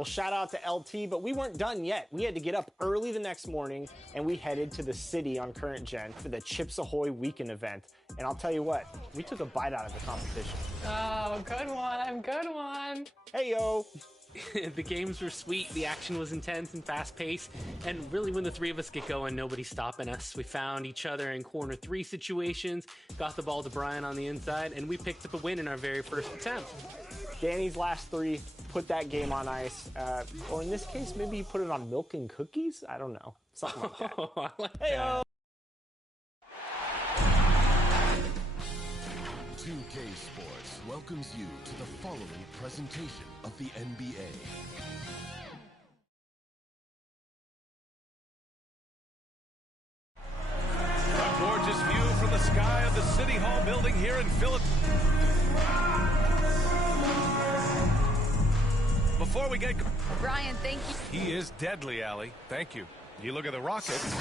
Well, shout out to LT, but we weren't done yet. We had to get up early the next morning, and we headed to the city on Current Gen for the Chips Ahoy weekend event. And I'll tell you what, we took a bite out of the competition. Oh, good one, good one. Hey, yo. The games were sweet, the action was intense and fast-paced, and really when the three of us get going, nobody's stopping us. We found each other in corner 3 situations, got the ball to Brian on the inside, and we picked up a win in our very first attempt. Danny's last 3 put that game on ice, or in this case, maybe he put it on milk and cookies? I don't know. Something like that. Oh, I like Hey, that. 2K Sports welcomes you to the following presentation of the NBA. A gorgeous view from the sky of the City Hall building here in Philadelphia. Before we get... Brian, thank you. He is deadly, Allie. Thank you. You look at the Rockets,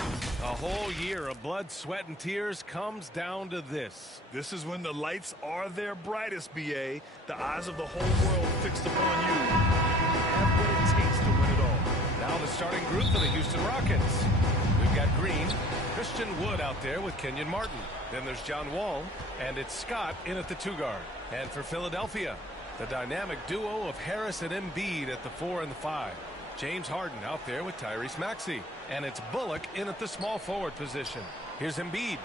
a whole year of blood, sweat, and tears comes down to this. This is when the lights are their brightest, BA. The eyes of the whole world fixed upon you. You have what it takes to win it all. Now the starting group for the Houston Rockets. We've got Green, Christian Wood out there with Kenyon Martin. Then there's John Wall, and it's Scott in at the 2-guard. And for Philadelphia, the dynamic duo of Harris and Embiid at the 4 and the 5. James Harden out there with Tyrese Maxey. And it's Bullock in at the small forward position. Here's Embiid.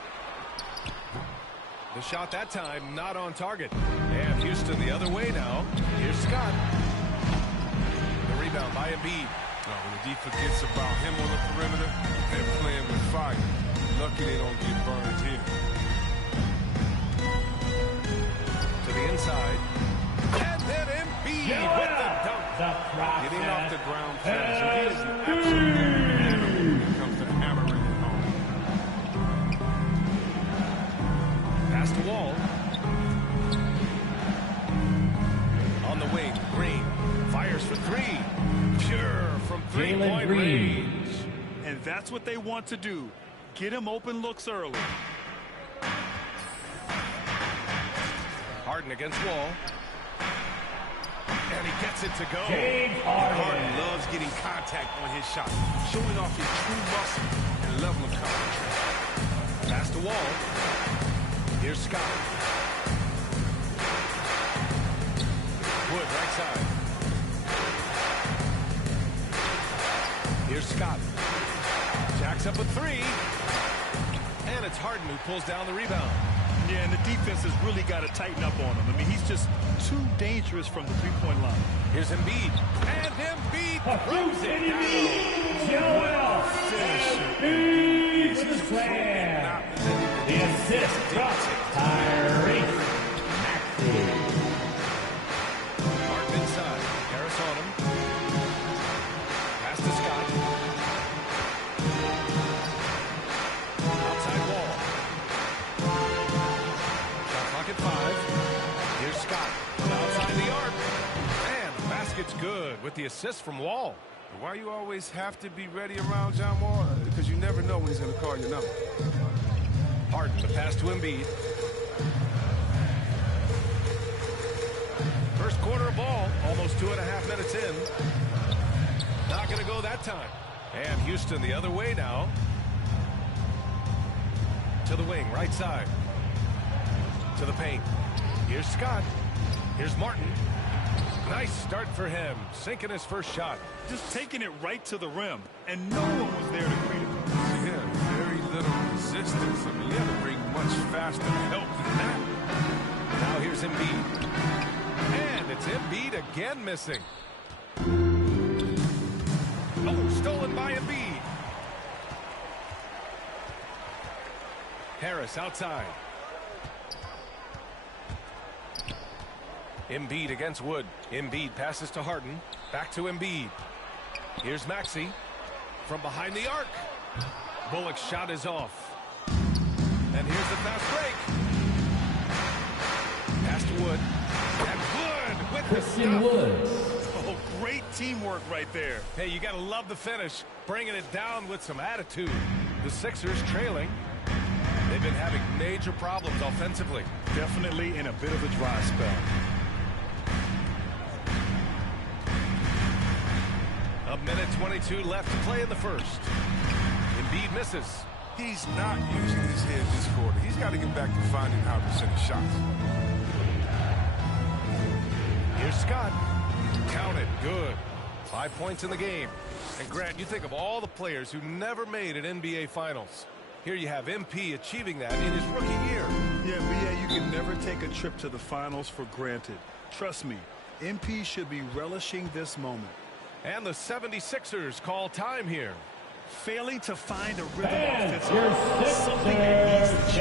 The shot that time not on target. And Houston the other way now. Here's Scott. The rebound by Embiid. When the defense gets about him on the perimeter, they're playing with fire. Lucky they don't get burned here. To the inside. And then Embiid with the dunk. Getting off the ground fast. So he is an absolute animal when it comes to hammering it home. Pass to Wall. On the wing, Green fires for 3. Pure from 3-point range. And that's what they want to do. Get him open looks early. Harden against Wall. And he gets it to go. Harden loves getting contact on his shot, showing off his true muscle and level of concentration. Pass to Wall. Here's Scott. Wood right side. Here's Scott. Jacks up a 3. And it's Harden who pulls down the rebound. Yeah, and the defense has really got to tighten up on him. I mean, he's just too dangerous from the 3-point line. Here's Embiid. And Embiid throws it down. Embiid with the slam. The assist from Tyrese Maxey. Martin inside. Harris on him. Pass to Scott. Outside Wall. Shot clock at 5. Here's Scott from outside the arc. And the basket's good with the assist from Wall. Why you always have to be ready around John Wall? Because you never know when he's going to call your number. Harden, the pass to Embiid. First quarter of ball, almost 2.5 minutes in. Not going to go that time. And Houston the other way now. To the wing, right side. To the paint. Here's Scott. Here's Martin. Nice start for him, sinking his first shot. Just taking it right to the rim, and no one was there to greet him. Yeah, very little resistance. I mean, you have to bring much faster help than that. Now here's Embiid. And it's Embiid again missing. Oh, stolen by Embiid. Harris outside. Embiid against Wood. Embiid passes to Harden. Back to Embiid. Here's Maxey from behind the arc. Bullock's shot is off. And here's the fast break. Pass to Wood. And Wood with Christian Wood. Oh, great teamwork right there. Hey, you got to love the finish. Bringing it down with some attitude. The Sixers trailing. They've been having major problems offensively. Definitely in a bit of a dry spell. A minute 22 left to play in the first. Embiid misses. He's not using his head this quarter. He's got to get back to finding how to send shots. Here's Scott. Count it. Good. 5 points in the game. And Grant, you think of all the players who never made an NBA Finals. Here you have MP achieving that in his rookie year. Yeah, B.A., you can never take a trip to the finals for granted. Trust me, MP should be relishing this moment. And the 76ers call time here. Failing to find a rhythm And offensively. your Something that needs to Sixers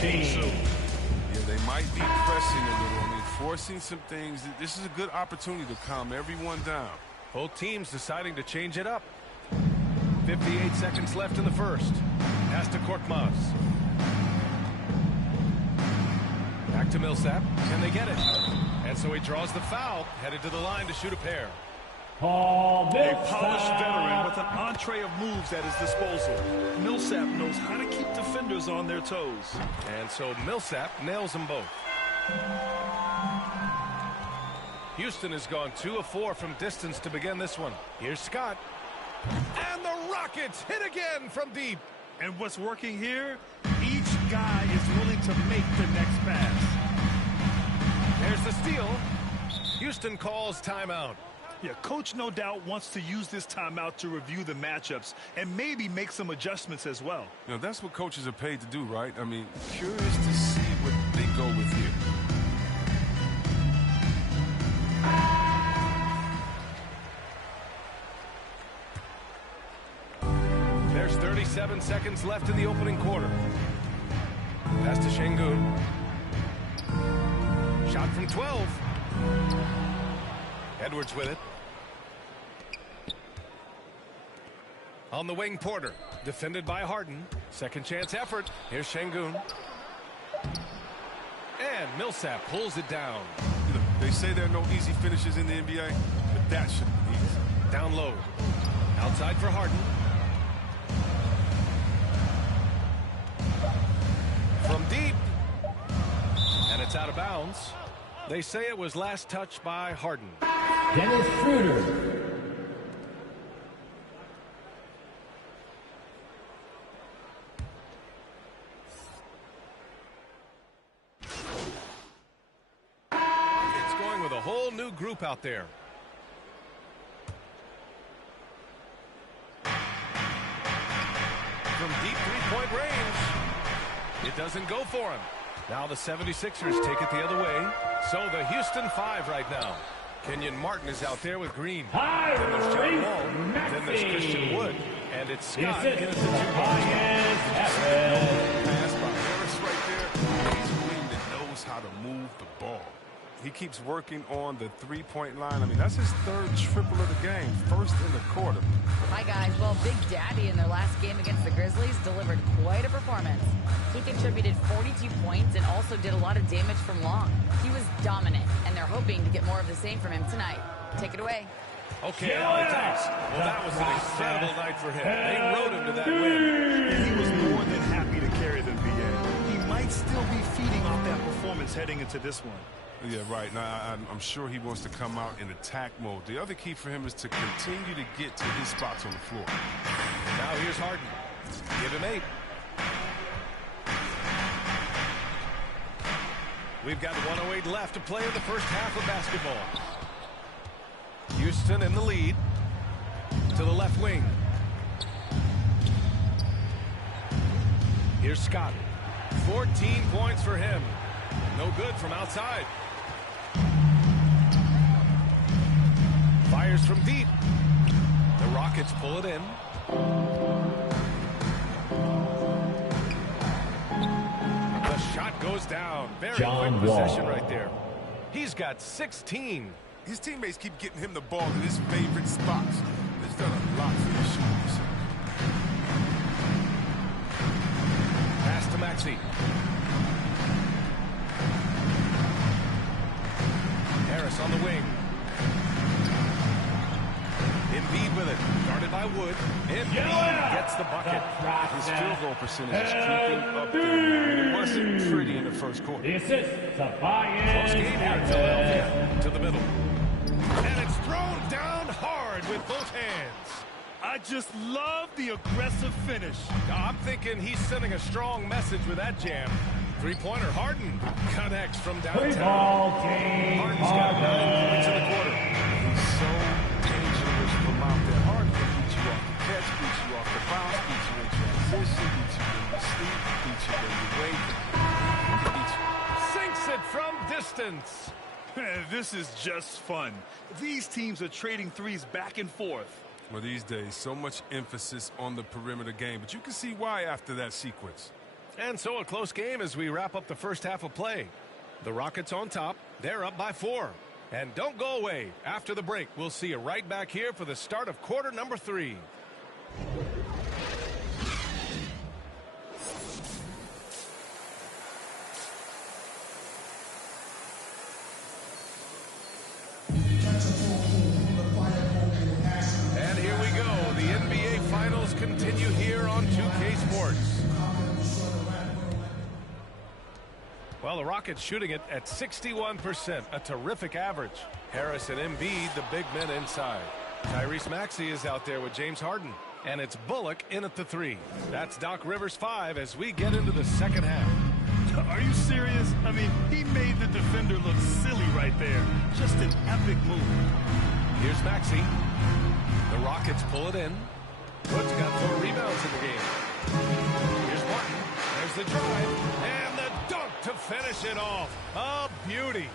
change team. soon. Yeah, they might be pressing a little. I mean, forcing some things. This is a good opportunity to calm everyone down. Both teams deciding to change it up. 58 seconds left in the first. Pass to Korkmaz. Back to Millsap. Can they get it? And so he draws the foul, headed to the line to shoot a pair. Paul A Millsap. polished veteran with an entree of moves at his disposal. Millsap knows how to keep defenders on their toes. And so Millsap nails them both. Houston has gone 2 of 4 from distance to begin this one. Here's Scott. And the Rockets hit again from deep. And what's working here? Each guy is willing to make the next pass. There's the steal. Houston calls timeout. Yeah, coach no doubt wants to use this timeout to review the matchups and maybe make some adjustments as well. You know, that's what coaches are paid to do, right? I mean, curious to see what they go with here. There's 37 seconds left in the opening quarter. Pass to Şengün. Shot from 12. Edwards with it. On the wing, Porter. Defended by Harden. Second chance effort. Here's Şengün. And Millsap pulls it down. You know, they say there are no easy finishes in the NBA, but that should be easy. Down low. Outside for Harden. From deep. And it's out of bounds. They say it was last touched by Harden. Dennis Schroeder. It's going with a whole new group out there. From deep three-point range. It doesn't go for him. Now the 76ers take it the other way. So the Houston 5 right now. Kenyon Martin is out there with Green. Then there's John Wall. Then there's Christian Wood. And it's Scott in at the 2 Pass by Harris right there. He's a wing that knows how to move the ball. He keeps working on the three-point line. I mean, that's his third triple of the game. First in the quarter. Hi, guys. Well, Big Daddy in their last game against the Grizzlies delivered quite a performance. He contributed 42 points and also did a lot of damage from long. He was dominant, and they're hoping to get more of the same from him tonight. Take it away. Okay, thanks. Well, that was an incredible night for him. They rode him to that win. And he was more than happy to carry them, B.A. He might still be feeding off that performance heading into this one. Yeah, right. Now, I'm sure he wants to come out in attack mode. The other key for him is to continue to get to his spots on the floor. Now here's Harden. Give him 8. We've got 1:08 left to play in the first half of basketball. Houston in the lead. To the left wing. Here's Scott. 14 points for him. No good from outside. Fires from deep. The Rockets pull it in. The shot goes down. Very John quick Wall. possession right there. He's got 16. His teammates keep getting him the ball in his favorite spots. It's done a lot for his shooting. Pass to Maxey. Harris on the wing. Embiid with it. Guarded by Wood. Embiid gets the bucket. His field goal percentage is creeping up there. It wasn't pretty in the first quarter. The assist to buy-in. Close game here in Philadelphia. To the middle. And it's thrown down hard with with both hands. I just love the aggressive finish. I'm thinking he's sending a strong message with that jam. Three-pointer, Harden connects from downtown. Ball game. Harden's got 9 points in the quarter. He's so dangerous from out there. Harden can beat you off the catch, beat you off the bounce, beat you in transition, beat you when you sleep, beat you when you wake. He can beat you. Sinks it from distance. This is just fun. These teams are trading threes back and forth. Well, these days, so much emphasis on the perimeter game, but you can see why after that sequence. And so a close game as we wrap up the first half of play. The Rockets on top. They're up by 4. And don't go away. After the break, we'll see you right back here for the start of quarter number 3. And here we go. The NBA Finals continue here on 2K Sports. Well, the Rockets shooting it at 61%, a terrific average. Harris and Embiid, the big men inside. Tyrese Maxey is out there with James Harden. And it's Bullock in at the 3. That's Doc Rivers 5 as we get into the second half. Are you serious? I mean, he made the defender look silly right there. Just an epic move. Here's Maxey. The Rockets pull it in. Wood's got 4 rebounds in the game. Here's Martin. There's the drive. And the dunk to finish it off. A beauty.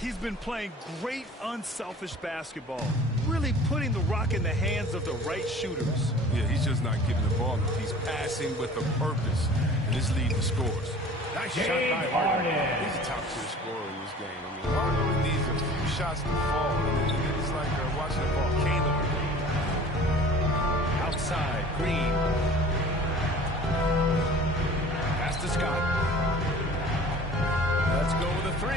He's been playing great, unselfish basketball. Really putting the rock in the hands of the right shooters. Yeah, he's just not giving the ball up. He's passing with a purpose, and this lead the scores. Nice shot by Harden. He's a top-tier scorer in this game. I mean, Harden only needs a few shots to fall. It's like watching a volcano. Outside, Green. Pass to Scott. Let's go with a 3.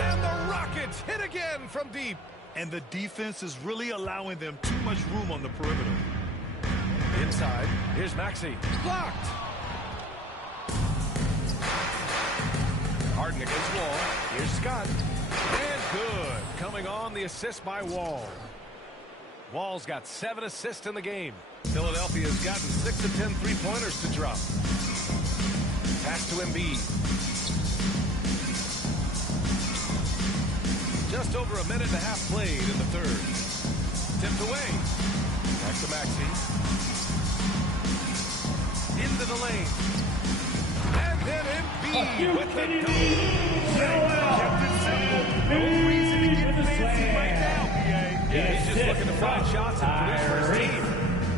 And the Rockets hit again from deep. And the defense is really allowing them too much room on the perimeter. Inside, here's Maxey. Blocked. Harden against Wall. Here's Scott. And good. Coming on the assist by Wall. Wall's got 7 assists in the game. Philadelphia's gotten 6 of 10 three-pointers to drop. Pass to Embiid. Just over a minute and a half played in the third. Tipped away. Back to Maxey. Into the lane. And then Embiid with the dunk. Kept it simple. No reason to get fancy right now, PA. Yeah, he's just looking to find shots and produce for his team.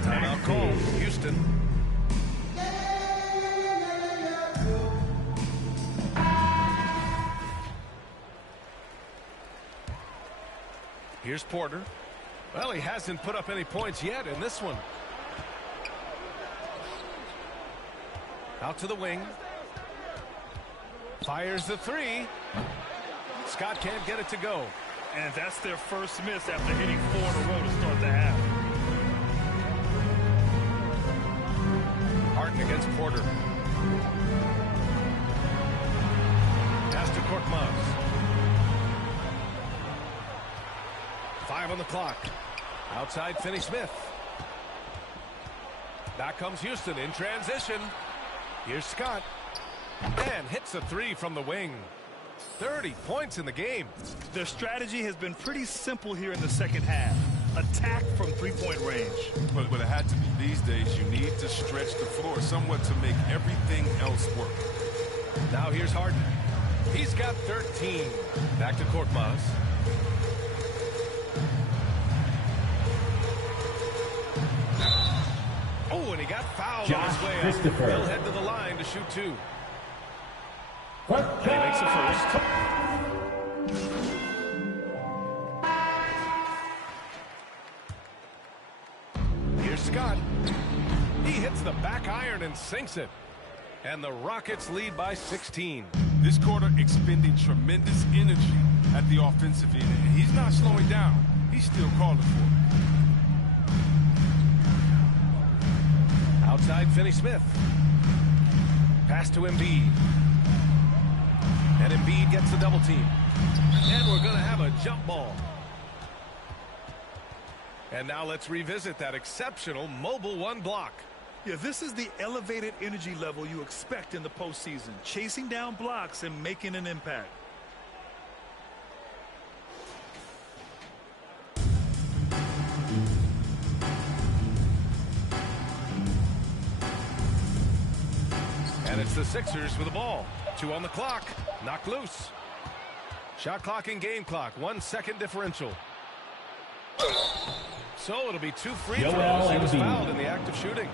Timeout call, Houston. Here's Porter. Well, he hasn't put up any points yet in this one. Out to the wing. Fires the 3. Scott can't get it to go. And that's their first miss after hitting 4 in a row to start the half. Harden against Porter. Pass to Korkmaz. 5 on the clock. Outside Finney-Smith. Back comes Houston in transition. Here's Scott. And hits a 3 from the wing. 30 points in the game. Their strategy has been pretty simple here in the second half. Attack from three-point range. But it had to be. These days, you need to stretch the floor somewhat to make everything else work. Now here's Harden. He's got 13. Back to Korkmaz. Oh, and he got fouled on his way out. He'll head to the line to shoot 2. And he makes the first. Here's Scott. He hits the back iron and sinks it. And the Rockets lead by 16. This quarter expending tremendous energy at the offensive end. And he's not slowing down. He's still calling for it. Outside Finney-Smith. Pass to Embiid. And Embiid gets the double team. And we're going to have a jump ball. And now let's revisit that exceptional Mobile One block. Yeah, this is the elevated energy level you expect in the postseason, chasing down blocks and making an impact. And it's the Sixers with the ball. 2 on the clock. Knocked loose. Shot clock and game clock. 1 second differential. So it'll be 2 free throws. He was fouled in the act of shooting.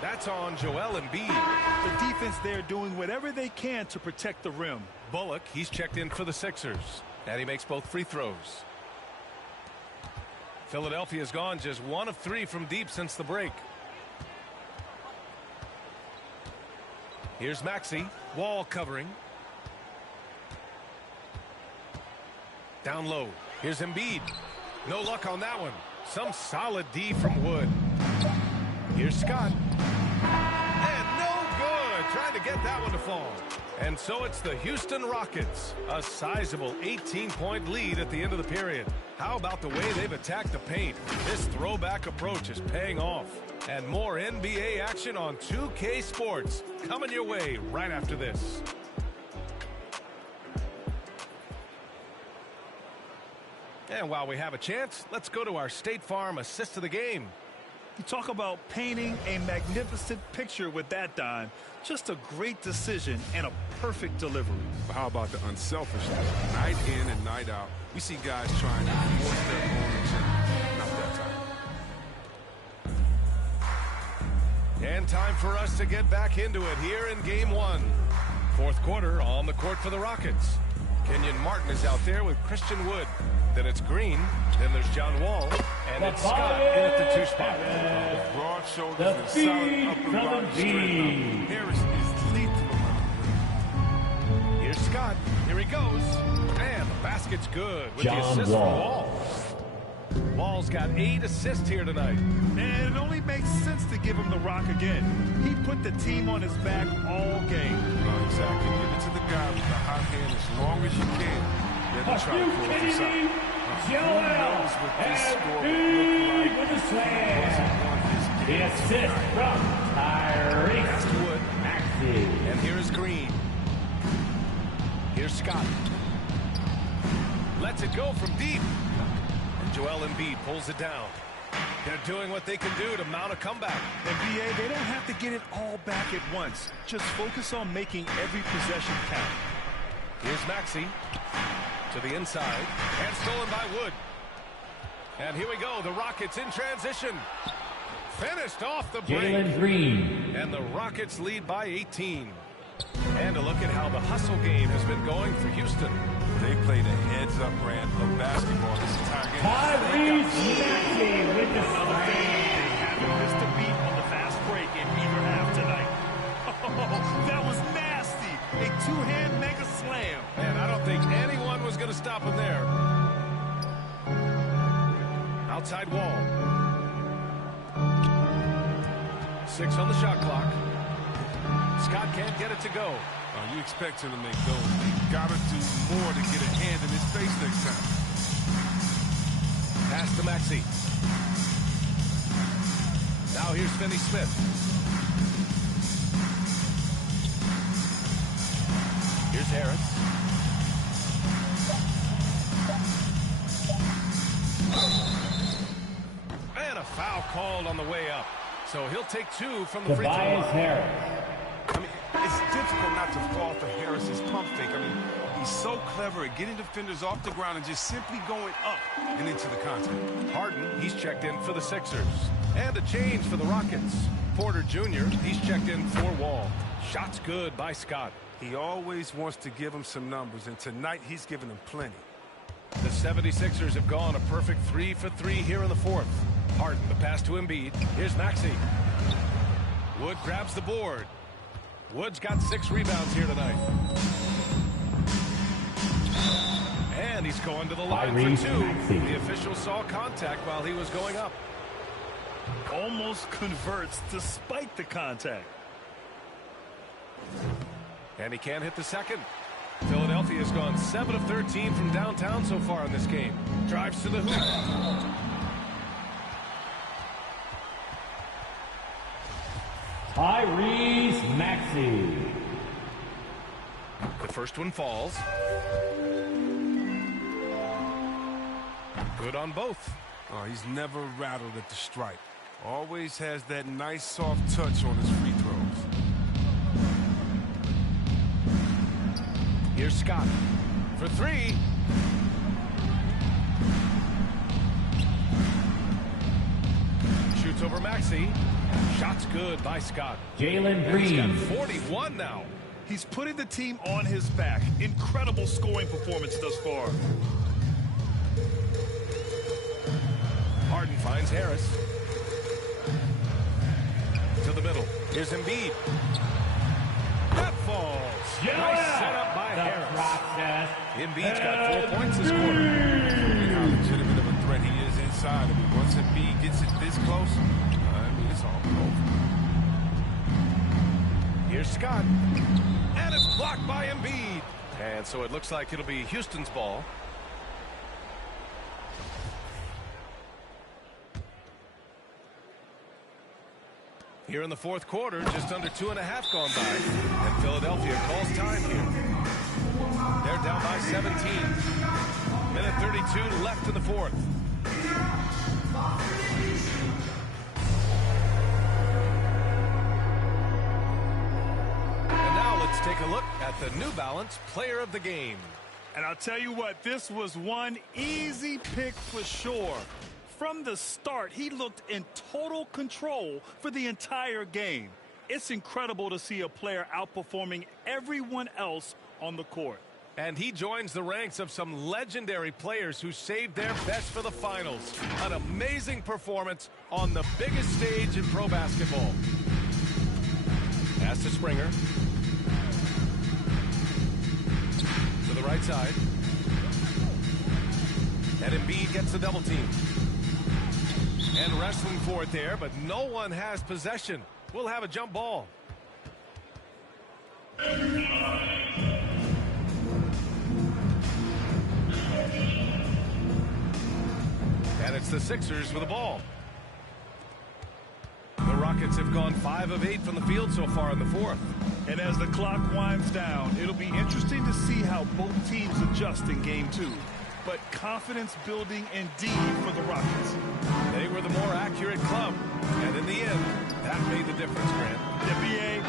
That's on Joel Embiid. The defense there doing whatever they can to protect the rim. Bullock, he's checked in for the Sixers. And he makes both free throws. Philadelphia's gone just 1 of 3 from deep since the break. Here's Maxey. Wall covering. Down low. Here's Embiid. No luck on that one. Some solid D from Wood. Here's Scott. And no good. Trying to get that one to fall. And so it's the Houston Rockets. A sizable 18-point lead at the end of the period. How about the way they've attacked the paint? This throwback approach is paying off. And more NBA action on 2K Sports coming your way right after this. And while we have a chance, let's go to our State Farm assist of the game. You talk about painting a magnificent picture with that dime. Just a great decision and a perfect delivery. But how about the unselfishness? Night in and night out, we see guys trying to force their own agenda. Not that time. And time for us to get back into it here in Game 1. Fourth quarter on the court for the Rockets. Kenyon Martin is out there with Christian Wood. Then it's Green. Then there's John Wall. And it's Scott in at the 2 spot. The broad shoulders and solid upper body strength. Harris is lethal. Here's Scott. Here he goes. And the basket's good with John the assist Wall. from Wall. Wall's got 8 assists here tonight. And it only makes sense to give him the rock again. He put the team on his back all game. Exactly. Give it to the guy with the hot hand as long as you can. Then try to pull this out. Joel Embiid with the slam. The assist from Tyrese Maxey. And here is Green. Here's Scott. Lets it go from deep. And Joel Embiid pulls it down. They're doing what they can do to mount a comeback. And BA, they don't have to get it all back at once. Just focus on making every possession count. Here's Maxey to the inside. And stolen by Wood. And here we go. The Rockets in transition. Finished off the break. Jalen Green. And the Rockets lead by 18. And a look at how the hustle game has been going for Houston. They played a heads-up brand of basketball this entire game. Tyrese Maxey with the slam. They haven't missed a beat on the fast break in either half tonight. Oh, that was nasty. A two-hand mega slam. And I don't think anyone was going to stop him there. Outside Wall. 6 on the shot clock. Scott can't get it to go. You expect him to make those. They got to do more to get a hand in his face next time. Pass to Maxey. Now here's Finney Smith. Here's Harris. And a foul called on the way up. So he'll take 2 from the free throw Tobias line. Harris. I mean, it's difficult not to fall for Harris's pump fake. I mean, he's so clever at getting defenders off the ground and just simply going up and into the contact. Harden, he's checked in for the Sixers. And a change for the Rockets. Porter Jr., he's checked in for Wall. Shots good by Scott. He always wants to give him some numbers, and tonight he's given him plenty. The 76ers have gone a perfect 3 for 3 here in the fourth. Harden, the pass to Embiid. Here's Maxey. Wood grabs the board. Wood's got 6 rebounds here tonight. And he's going to the line for 2. The official saw contact while he was going up. Almost converts despite the contact. And he can't hit the second. Philadelphia has gone 7 of 13 from downtown so far in this game. Drives to the hoop. Tyrese Maxey. The first one falls. Good on both. Oh, he's never rattled at the stripe. Always has that nice soft touch on his free throws. Here's Scott for three. Shoots over Maxey. Shot's good by Scott. Jalen He's got Green. 41 now. He's putting the team on his back. Incredible scoring performance thus far. Harden finds Harris. To the middle. Here's Embiid. That falls. Nice setup by Harris. Embiid's got 4 points this quarter. Look how legitimate of a threat he is inside. I mean, once Embiid gets it this close, it's all over. Here's Scott. And it's blocked by Embiid. And so it looks like it'll be Houston's ball. Here in the fourth quarter, just under 2.5 gone by. And Philadelphia calls time here. They're down by 17. Minute 32 left in the fourth. And now let's take a look at the New Balance Player of the Game. And I'll tell you what, this was one easy pick for sure. From the start, he looked in total control for the entire game. It's incredible to see a player outperforming everyone else on the court. And he joins the ranks of some legendary players who saved their best for the finals. An amazing performance on the biggest stage in pro basketball. Pass to Springer. To the right side. And Embiid gets the double team. And wrestling for it there, but no one has possession. We'll have a jump ball. And it's the Sixers with the ball. The Rockets have gone 5 of 8 from the field so far in the fourth. And as the clock winds down, it'll be interesting to see how both teams adjust in game 2. But confidence building indeed for the Rockets. They were the more accurate club. And in the end, that made the difference, Grant. NBA, you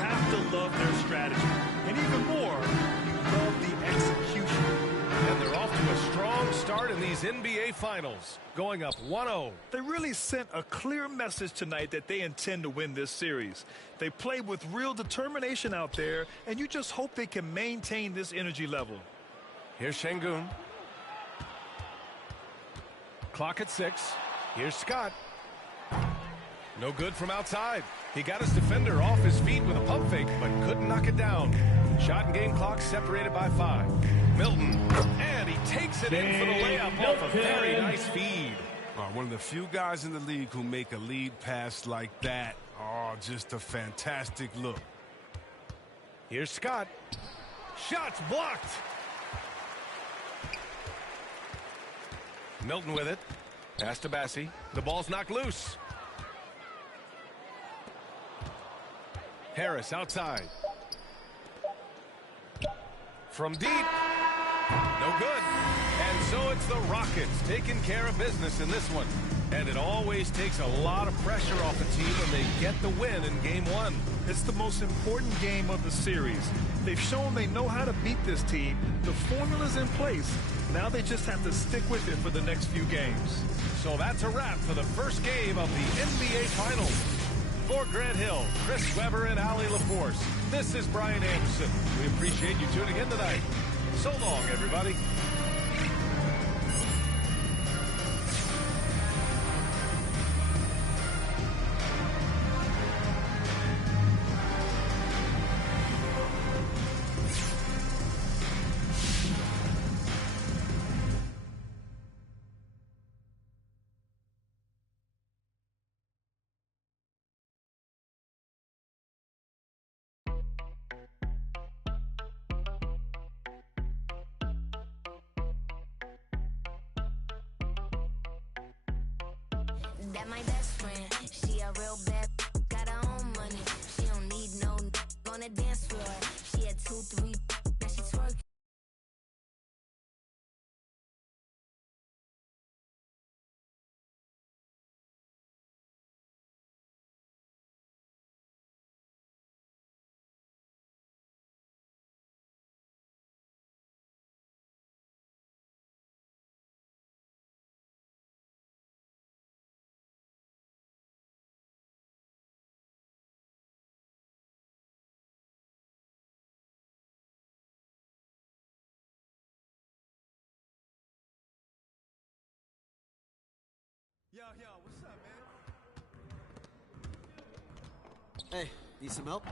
have to love their strategy. And even more, you love the execution. And they're off to a strong start in these NBA Finals, going up 1-0. They really sent a clear message tonight that they intend to win this series. They played with real determination out there, and you just hope they can maintain this energy level. Here's Şengün. Clock at 6. Here's Scott. No good from outside. He got his defender off his feet with a pump fake, but couldn't knock it down. Shot and game clock separated by 5. Milton. And he takes it in for the layup off a very nice feed. One of the few guys in the league who make a lead pass like that. Oh, just a fantastic look. Here's Scott. Shots blocked. Milton with it. Pass to Bassi. The ball's knocked loose. Harris outside. From deep. No good. And so it's the Rockets taking care of business in this one. And it always takes a lot of pressure off a team when they get the win in game 1. It's the most important game of the series. They've shown they know how to beat this team. The formula's in place. Now they just have to stick with it for the next few games. So that's a wrap for the first game of the NBA Finals. For Grant Hill, Chris Webber, and Allie LaForce, this is Brian Anderson. We appreciate you tuning in tonight. So long, everybody. That my best friend, she a real bad, got her own money. on the dance floor. She had 2, 3, now she twerk. Yo, what's up, man? Hey, need some help?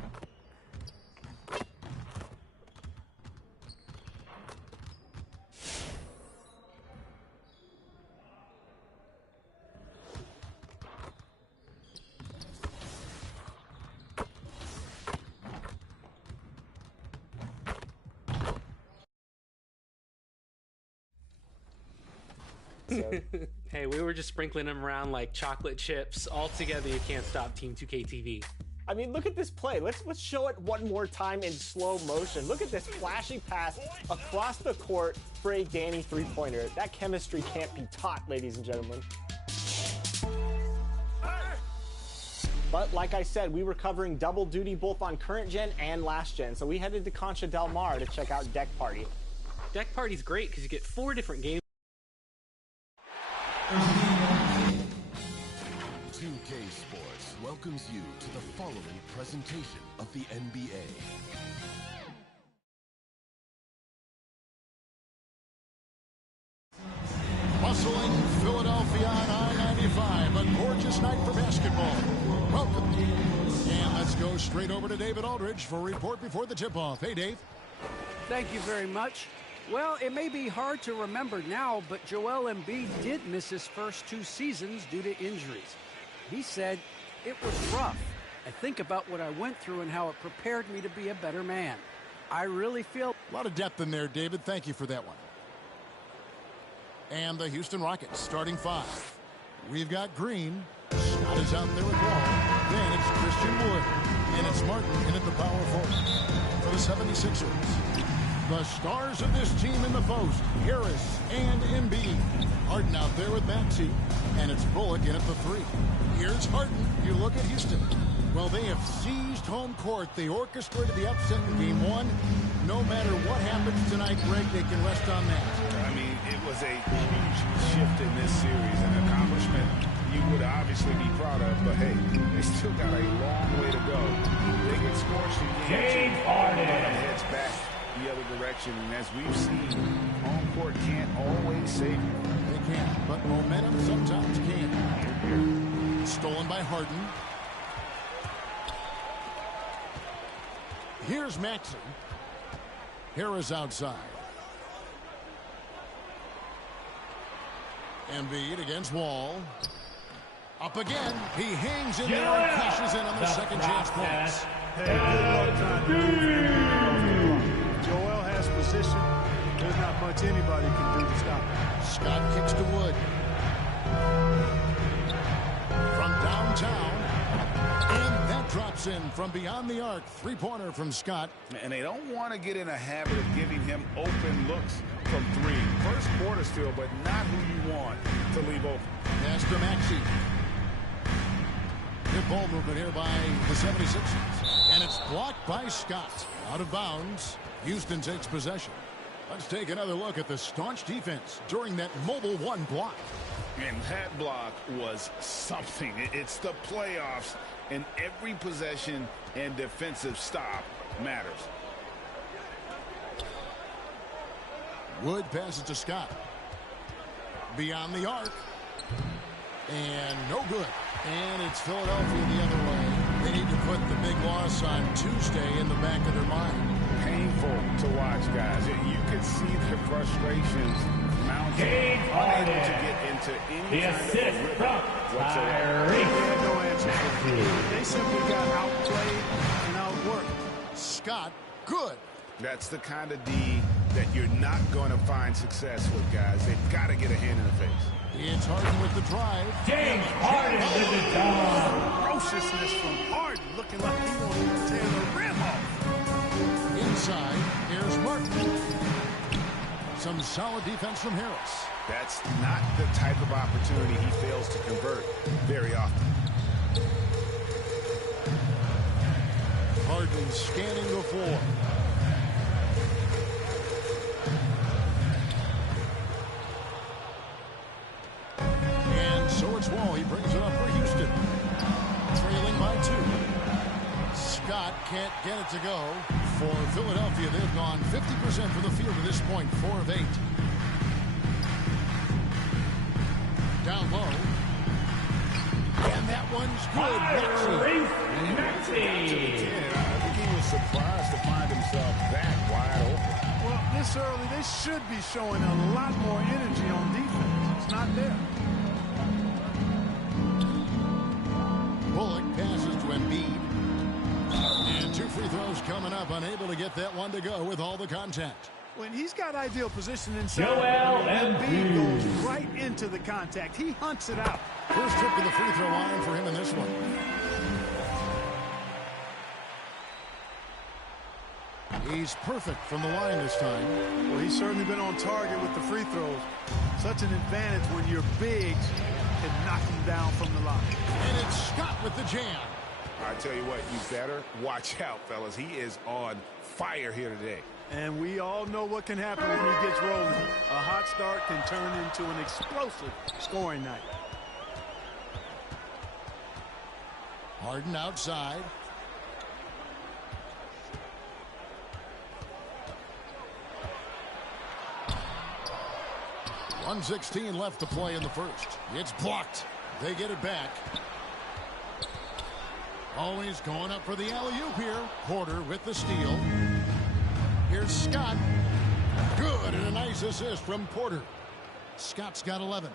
Hey, we were just sprinkling them around like chocolate chips. All together, you can't stop Team 2K TV. I mean, look at this play. Let's show it one more time in slow motion. Look at this flashy pass across the court for a Danny three-pointer. That chemistry can't be taught, ladies and gentlemen. But like I said, we were covering double duty both on current gen and last gen, so we headed to Concha Del Mar to check out Deck Party. Deck Party's great because you get 4 different games. 2K Sports welcomes you to the following presentation of the NBA. Bustling Philadelphia on I-95, a gorgeous night for basketball. Welcome. And let's go straight over to David Aldridge for a report before the tip-off. Hey, Dave. Thank you very much. Well, it may be hard to remember now, but Joel Embiid did miss his first 2 seasons due to injuries. He said, "It was rough. I think about what I went through and how it prepared me to be a better man. I really feel..." A lot of depth in there, David. Thank you for that one. And the Houston Rockets starting 5. We've got Green. Scott is out there with ball. Then it's Christian Wood. And it's Martin in at the power forward for the 76ers. The stars of this team in the post, Harris and Embiid. Harden out there with Maxey, and it's Bullock in at the 3. Here's Harden. You look at Houston. Well, they have seized home court. They orchestrated the upset in Game 1. No matter what happens tonight, Greg, they can rest on that. I mean, it was a huge shift in this series, an accomplishment you would obviously be proud of, but hey, they still got a long way to go. They get scorched in Game 2, but heads back the other direction, and as we've seen, home court can't always save you. They can't, but momentum sometimes can. Stolen by Harden. Here's Maxey. Harris outside. Embiid against Wall. Up again. He hangs in there and cashes in on the second chance points. Hey, good luck time. Joel has position. There's not much anybody can do to stop him. Scott kicks to Wood. From downtown. And that drops in from beyond the arc. Three-pointer from Scott. And they don't want to get in a habit of giving him open looks from 3. First quarter still, but not who you want to leave open. Pass to Maxey. Good ball movement here by the 76ers. And it's blocked by Scott. Out of bounds. Houston takes possession. Let's take another look at the staunch defense during that mobile 1 block. And that block was something. It's the playoffs, and every possession and defensive stop matters. Wood passes to Scott. Beyond the arc. And no good. And it's Philadelphia the other way. They need to put the big loss on Tuesday in the back of their mind. Painful to watch, guys. You could see their frustrations mounting, unable to get into any kind of a rhythm whatsoever. They had no answers for it. They simply got outplayed and outworked. Scott, good. That's the kind of D that you're not going to find success with, guys. They've got to get a hand in the face. It's Harden with the drive. James Harden with the dunk. Ferociousness from Harden, looking like he wanted to tear the rim off. outside. Here's Martin. Some solid defense from Harris. That's not the type of opportunity he fails to convert very often. Harden scanning the floor. And so it's Wall. He brings it up for Houston. Trailing by 2. Scott can't get it to go. For Philadelphia, they've gone 50% from the field to this point, 4 of 8. Down low. And that one's good. Maxey. I think he was surprised to find himself that wide open. Well, this early, they should be showing a lot more energy on defense. It's not there. Bullock passes to Embiid. And 2 free throws coming up, unable to get that one to go with all the contact. When he's got ideal position inside, Joel Embiid goes right into the contact. He hunts it out. First trip to the free throw line for him in this one. He's perfect from the line this time. Well, he's certainly been on target with the free throws. Such an advantage when your bigs can knock him down from the line. And it's Scott with the jam. I tell you what, you better watch out, fellas. He is on fire here today. And we all know what can happen when he gets rolling. A hot start can turn into an explosive scoring night. Harden outside. .116 left to play in the first. It's blocked. They get it back. Always going up for the alley-oop here. Porter with the steal. Here's Scott. Good, and a nice assist from Porter. Scott's got 11.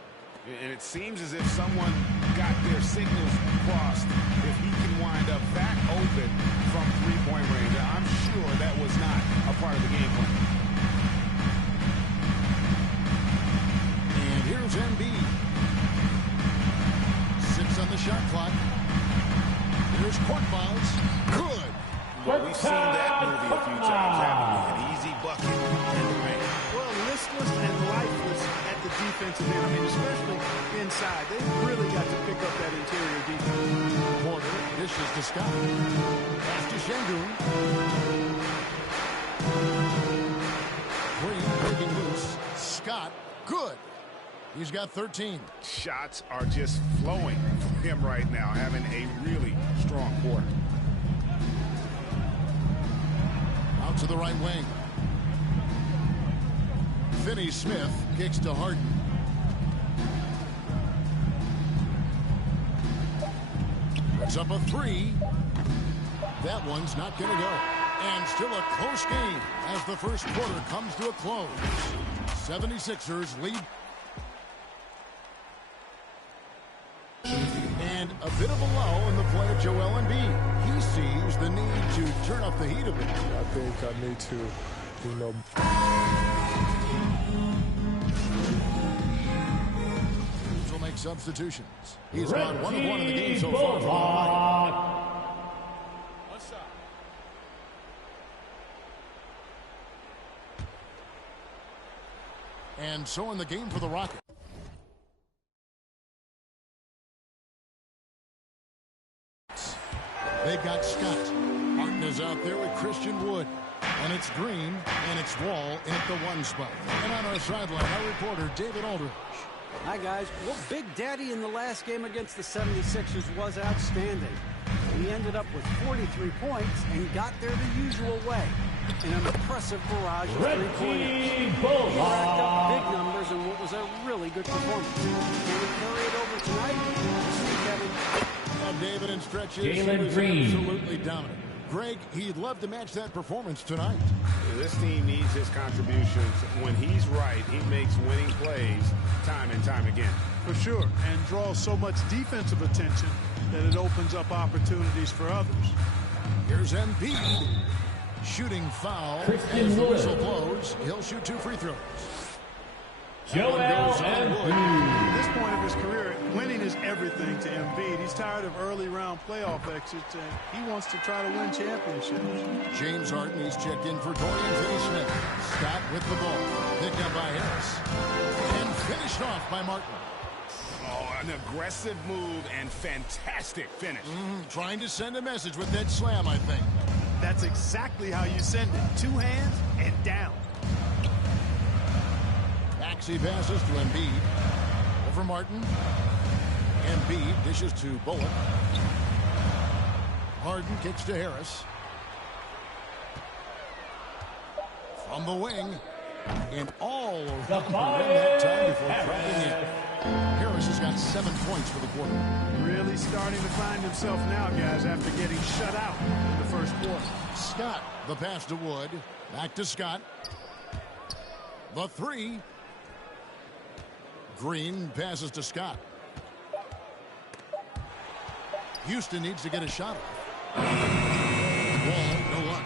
And it seems as if someone got their signals crossed. If he can wind up that open from three-point range, I'm sure that was not a part of the game plan. And here's Embiid. 6 on the shot clock. Here's Korkmaz. Good. Well, we've seen that movie a few times, haven't we? An easy bucket in the paint. Well, listless and lifeless at the defensive end. I mean, especially inside. They've really got to pick up that interior defense. Porter dishes to Scott. Pass to Şengün. Green breaking loose. Scott, good. He's got 13. Shots are just flowing from him right now, having a really strong quarter. Out to the right wing. Finney-Smith kicks to Harden. Puts up a 3. That one's not going to go. And still a close game as the first quarter comes to a close. 76ers lead. And a bit of a lull in the play of Joel Embiid. He sees the need to turn up the heat a bit. I think I need to, Will make substitutions. He's on 1 of 1 in the game so far for the Lions. And so in the game for the Rockets. They've got Scott. Martin is out there with Christian Wood. And it's Green, and it's Wall in at the 1 spot. And on our sideline, our reporter, David Aldridge. Hi, guys. Well, Big Daddy in the last game against the 76ers was outstanding. He ended up with 43 points and got there the usual way. In an impressive barrage of three-pointers. He racked up big numbers in what was a really good performance. Can he carry it over tonight? See, Kevin. David in stretches. Jalen Green. Absolutely dominant. Greg, he'd love to match that performance tonight. This team needs his contributions. When he's right, he makes winning plays time and time again. For sure, and draws so much defensive attention that it opens up opportunities for others. Here's Embiid. Shooting foul. Christian As the Wood. whistle blows, he'll shoot 2 free throws. Joel At this point of his career, winning is everything. everything to Embiid. He's tired of early round playoff exits, and he wants to try to win championships. James Harden, he's checked in for Dorian Finney-Smith. Scott with the ball. Picked up by Harris. And finished off by Martin. Oh, an aggressive move and fantastic finish. Trying to send a message with that slam, I think. That's exactly how you send it. Two hands and down. Maxey passes to Embiid. Over Martin. Embiid dishes to Bullock. Harden kicks to Harris. From the wing. And all of that time before dropping in. Harris has got 7 points for the quarter. Really starting to find himself now, guys, after getting shut out in the first quarter. Scott, the pass to Wood. Back to Scott. The three. Green passes to Scott. Houston needs to get a shot off. Wall, no luck.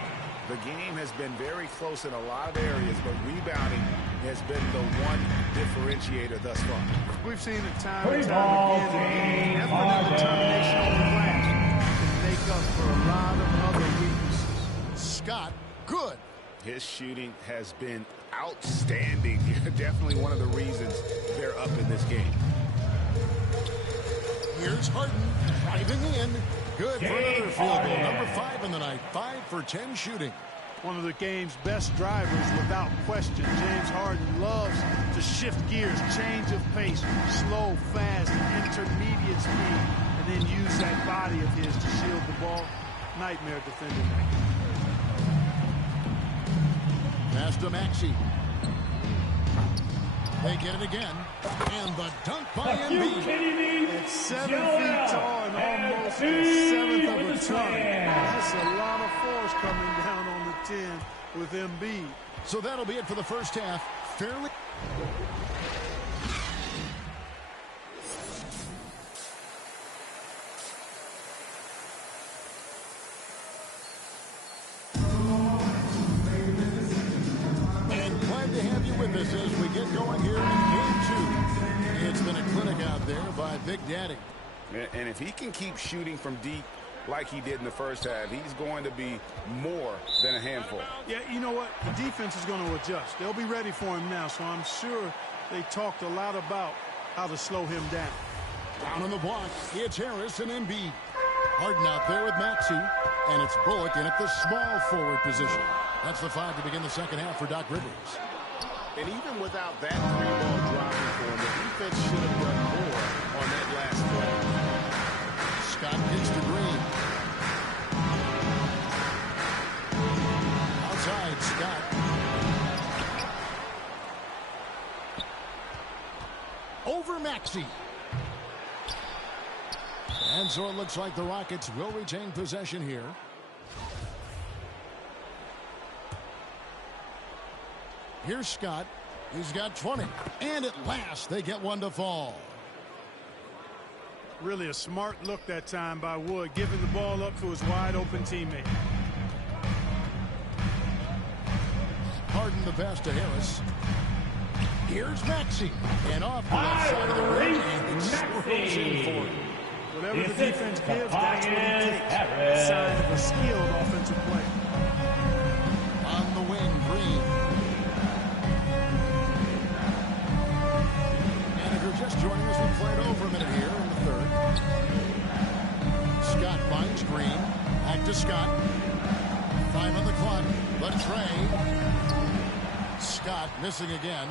The game has been very close in a lot of areas, but rebounding has been the one differentiator thus far. We've seen it time and time again. Effort and determination on the glass can make up for a lot of other weaknesses. Scott, good. His shooting has been outstanding. Definitely one of the reasons they're up in this game. Here's Harden driving in. Good for another field goal. Number 5 in the night. 5 for 10 shooting. One of the game's best drivers without question. James Harden loves to shift gears, change of pace, slow, fast, intermediate speed, and then use that body of his to shield the ball. Nightmare defending that. Pass to Maxey. They get it again. And the dunk by Embiid. It's 7 feet tall and almost a seventh of a ton. That's a lot of force coming down on the 10 with Embiid. So that'll be it for the first half. Fairly. To have you with us as we get going here in game 2. It's been a clinic out there by Big Daddy. And if he can keep shooting from deep like he did in the first half, he's going to be more than a handful. Yeah, you know what? The defense is going to adjust. They'll be ready for him now, so I'm sure they talked a lot about how to slow him down. Down on the block, it's Harris and Embiid. Harden out there with Maxey, and it's Bullock in at the small forward position. That's the 5 to begin the second half for Doc Rivers. And even without that 3-ball dropping for him, the defense should have done more on that last play. Scott kicks to Green. Outside, Scott. Over Maxey. And so it looks like the Rockets will retain possession here. Here's Scott. He's got 20. And at last, they get one to fall. Really a smart look that time by Wood, giving the ball up to his wide-open teammate. Harden the pass to Harris. Here's Maxey. And off the left side of the ring. And it swirls in for him. Whatever the defense gives, that's what he takes. A sign of a skilled offensive play. On the wing, Green. And if you're just joining us, we played over a minute here in the third. Scott finds Green. Back to Scott. 5 on the clock. But Trey. Scott missing again.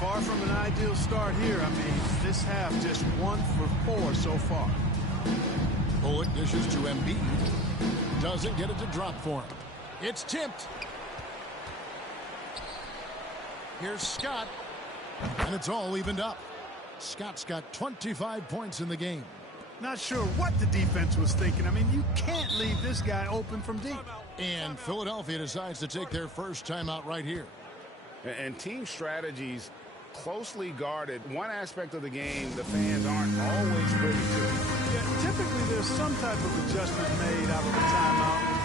Far from an ideal start here. I mean, this half just 1 for 4 so far. Bullock dishes to Embiid. Doesn't get it to drop for him. It's tipped. Here's Scott. And it's all evened up. Scott's got 25 points in the game. Not sure what the defense was thinking. I mean, you can't leave this guy open from deep. And Philadelphia decides to take their first timeout right here. And team strategies closely guarded. One aspect of the game the fans aren't always privy to. Yeah, typically there's some type of adjustment made out of the timeout.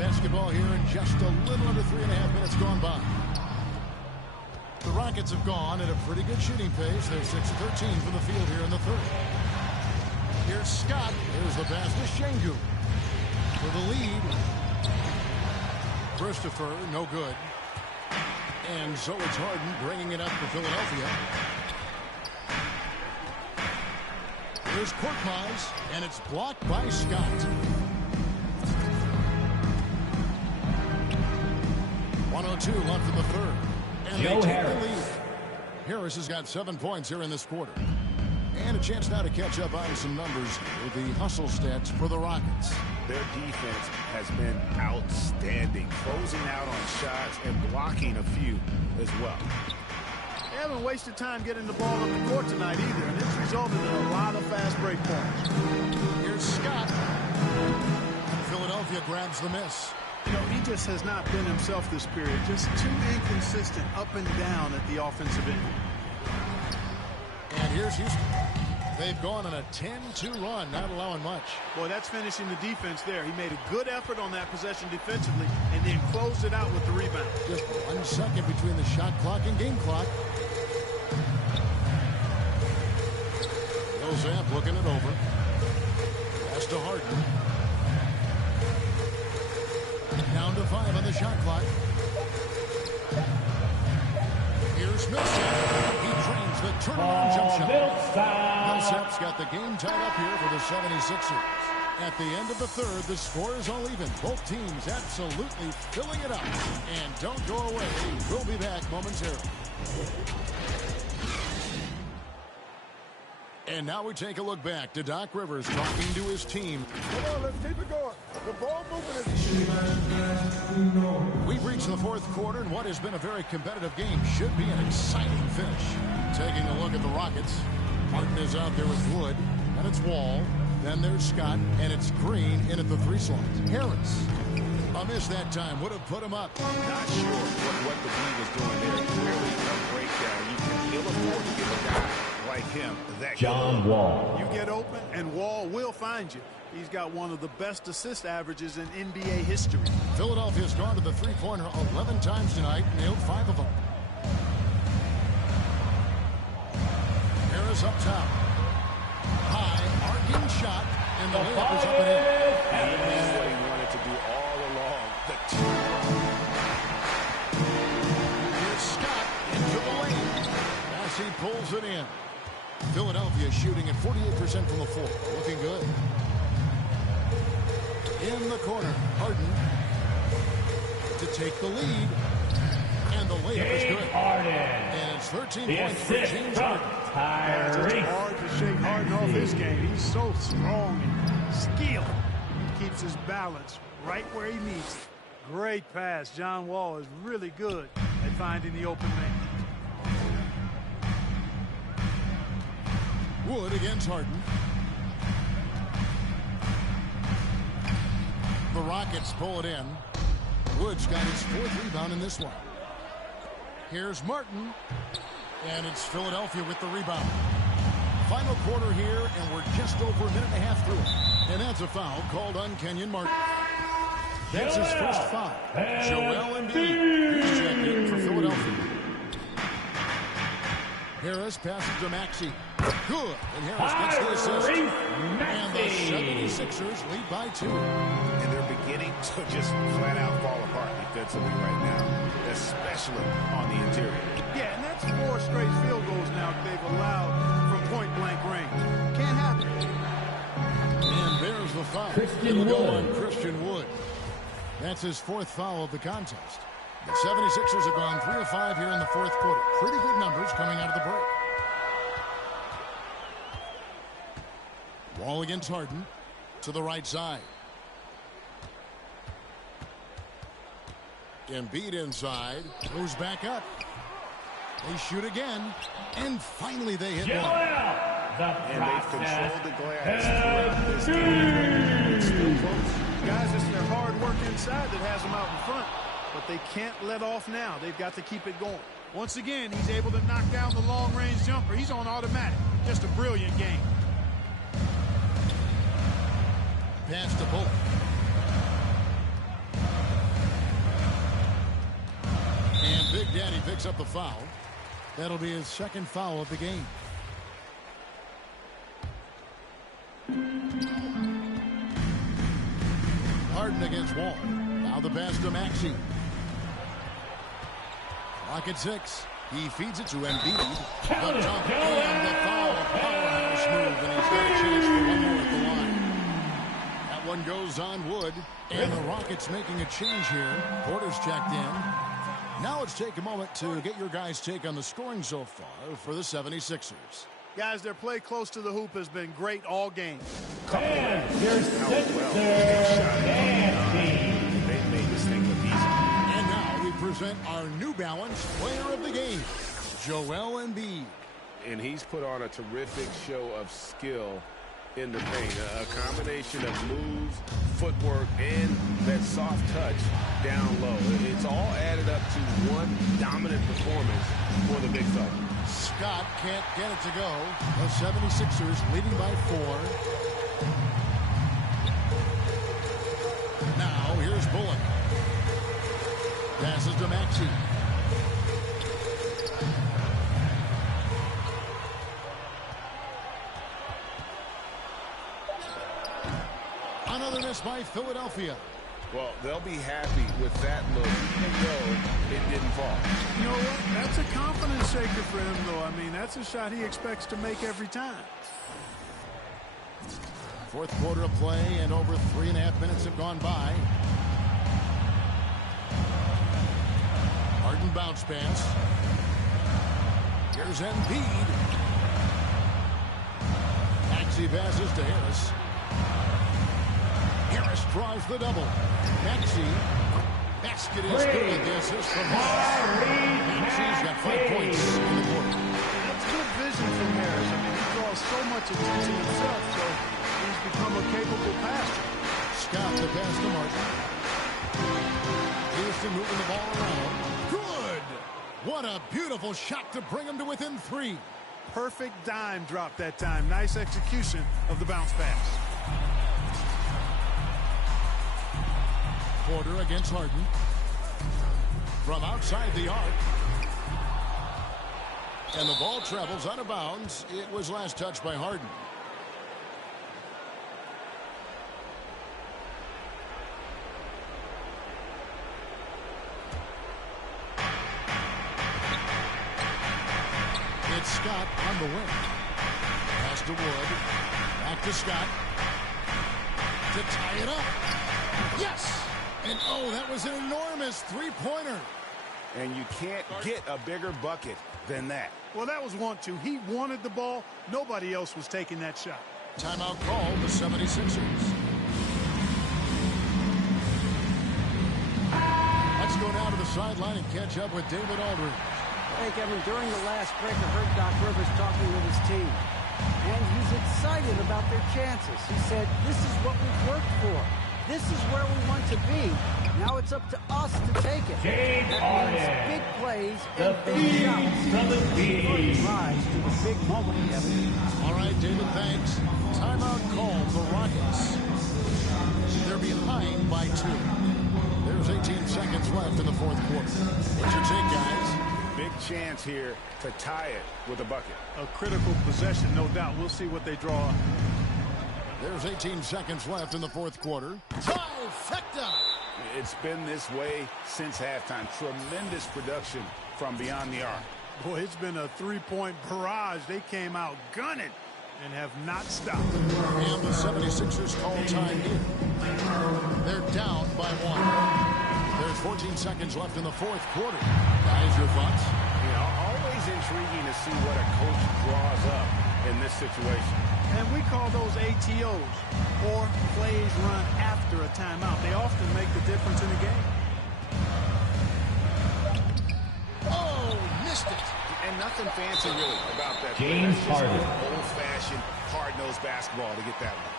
basketball here in just a little under 3.5 minutes gone by. The Rockets have gone at a pretty good shooting pace. They're 6 of 13 from the field here in the third. Here's Scott. Here's the pass to Şengün. For the lead. Christopher, no good. And so it's Harden bringing it up for Philadelphia. Here's Korkmaz, and it's blocked by Scott. 1:02 left in the third. And Joe they take Harris. the lead. Harris has got 7 points here in this quarter. And a chance now to catch up on some numbers with the hustle stats for the Rockets. Their defense has been outstanding, closing out on shots and blocking a few as well. They haven't wasted time getting the ball up the court tonight either, and it's resulted in a lot of fast break points. Here's Scott. Philadelphia grabs the miss. You know, he just has not been himself this period. Just too inconsistent up and down at the offensive end. And here's Houston. They've gone on a 10-2 run, not allowing much. Boy, that's finishing the defense there. He made a good effort on that possession defensively and then closed it out with the rebound. Just 1 second between the shot clock and game clock. Millsap looking it over. Pass to Harden. Down to 5 on the shot clock. Here's Millsap. He drains the turnaround jump shot. Millsap's got the game tied up here for the 76ers. At the end of the third, the score is all even. Both teams absolutely filling it up. And don't go away. We'll be back momentarily. And now we take a look back to Doc Rivers talking to his team. Come on, let's keep it going. The ball moving. We've reached the fourth quarter, and what has been a very competitive game should be an exciting finish. Taking a look at the Rockets. Martin is out there with Wood, and it's Wall. Then there's Scott, and it's Green in at the 3 slot. Harris. A miss that time would have put him up. Not sure what the D was doing there. Clearly a breakdown. You can ill afford to give a guy like him that John Wall. You get open, and Wall will find you. He's got one of the best assist averages in NBA history. Philadelphia's gone to the three-pointer 11 times tonight, nailed 5 of them. Harris up top. High, arcing shot, and the layup is up and in. And that's what he wanted to do all along. Here's Scott into the lane. As he pulls it in. Philadelphia shooting at 48% from the floor. Looking good. In the corner, Harden to take the lead. And the layup is good. And it's 13 points for James Harden. It's hard to shake Harden off his game. He's so strong and skilled. He keeps his balance right where he needs it. Great pass. John Wall is really good at finding the open man. Wood against Harden. The Rockets pull it in. Wood's got his 4th rebound in this one. Here's Martin. And it's Philadelphia with the rebound. Final quarter here, and we're just over a minute and a half through it. And that's a foul called on Kenyon Martin. That's his first foul. Joel Embiid. He's checked in for Philadelphia. Harris passes to Maxey. Good. And Harris gets the assist. And the 76ers lead by 2. And they're beginning to just flat out fall apart defensively right now, especially on the interior. Yeah, and that's 4 straight field goals now they've allowed from point-blank range. Can't happen. And there's the foul. It'll go on Christian Wood. That's his 4th foul of the contest. The 76ers have gone 3 of 5 here in the 4th quarter. Pretty good numbers coming out of the break. Wall against Harden to the right side. Embiid inside. Moves back up. They shoot again. And finally they hit one. And they've controlled the glass throughout this game. It's still close. Guys, it's their hard work inside that has them out in front. But they can't let off now. They've got to keep it going. Once again, he's able to knock down the long-range jumper. He's on automatic. Just a brilliant game. Pass to Bullock. he picks up the foul. That'll be his second foul of the game. Harden against Wall. Now the pass to Maxey. Clock at 6. He feeds it to Embiid. The dunk and the foul. Powerhouse move, and he's got a chance for one more at the line. That one goes on Wood, and the Rockets making a change here. Porter's checked in. Now let's take a moment to get your guys' take on the scoring so far for the 76ers. Guys, their play close to the hoop has been great all game. And here's Sixers. They made this thing look easy. And now we present our New Balance player of the game, Joel Embiid. And he's put on a terrific show of skill in the paint. A combination of moves, footwork, and that soft touch down low. It's all added up to one dominant performance for the big fella. Scott can't get it to go. The 76ers leading by 4. Now here's Bullock. Passes to Maxey. Another miss by Philadelphia. Well, they'll be happy with that look, even though it didn't fall. You know what? That's a confidence shaker for him, though. I mean, that's a shot he expects to make every time. Fourth quarter of play, and over 3.5 minutes have gone by. Harden bounce pass. Here's Embiid. Maxey passes to Harris. Harris drives the double. Maxey. Basket is good. The assist from Harris. Maxey's got 5 points in the quarter. That's good vision from Harris. I mean, he draws so much attention himself, so he's become a capable passer. Scott the pass to Martin. Houston moving the ball around. Good! What a beautiful shot to bring him to within 3. Perfect dime drop that time. Nice execution of the bounce pass. Porter against Harden. From outside the arc. And the ball travels out of bounds. It was last touched by Harden. It's Scott on the wing. Pass to Wood. Back to Scott. To tie it up. Yes! And oh, that was an enormous three-pointer. And you can't get a bigger bucket than that. Well, that was 1-2. He wanted the ball. Nobody else was taking that shot. Timeout called the 76ers. Let's go down to the sideline and catch up with David Aldridge. Hey, Kevin, during the last break, I heard Doc Rivers talking with his team. And he's excited about their chances. He said, this is what we've worked for. This is where we want to be. Now it's up to us to take it. James That means Harden. big plays The and big shots. from the feed. Rise to the big moment, Kevin. All right, David, thanks. Timeout called the Rockets. They're behind by 2. There's 18 seconds left in the fourth quarter. What's your take, guys? Big chance here to tie it with a bucket. A critical possession, no doubt. We'll see what they draw up. There's 18 seconds left in the fourth quarter. Trifecta! It's been this way since halftime. Tremendous production from beyond the arc. Boy, it's been a three-point barrage. They came out gunning and have not stopped. And the 76ers call time here. They're down by 1. There's 14 seconds left in the fourth quarter. Guys, your thoughts? You know, always intriguing to see what a coach draws up in this situation. And we call those ATOs, or plays run after a timeout. They often make the difference in a game. Oh, missed it. And nothing fancy really about that. James Harden. Old-fashioned, hard-nosed basketball to get that one.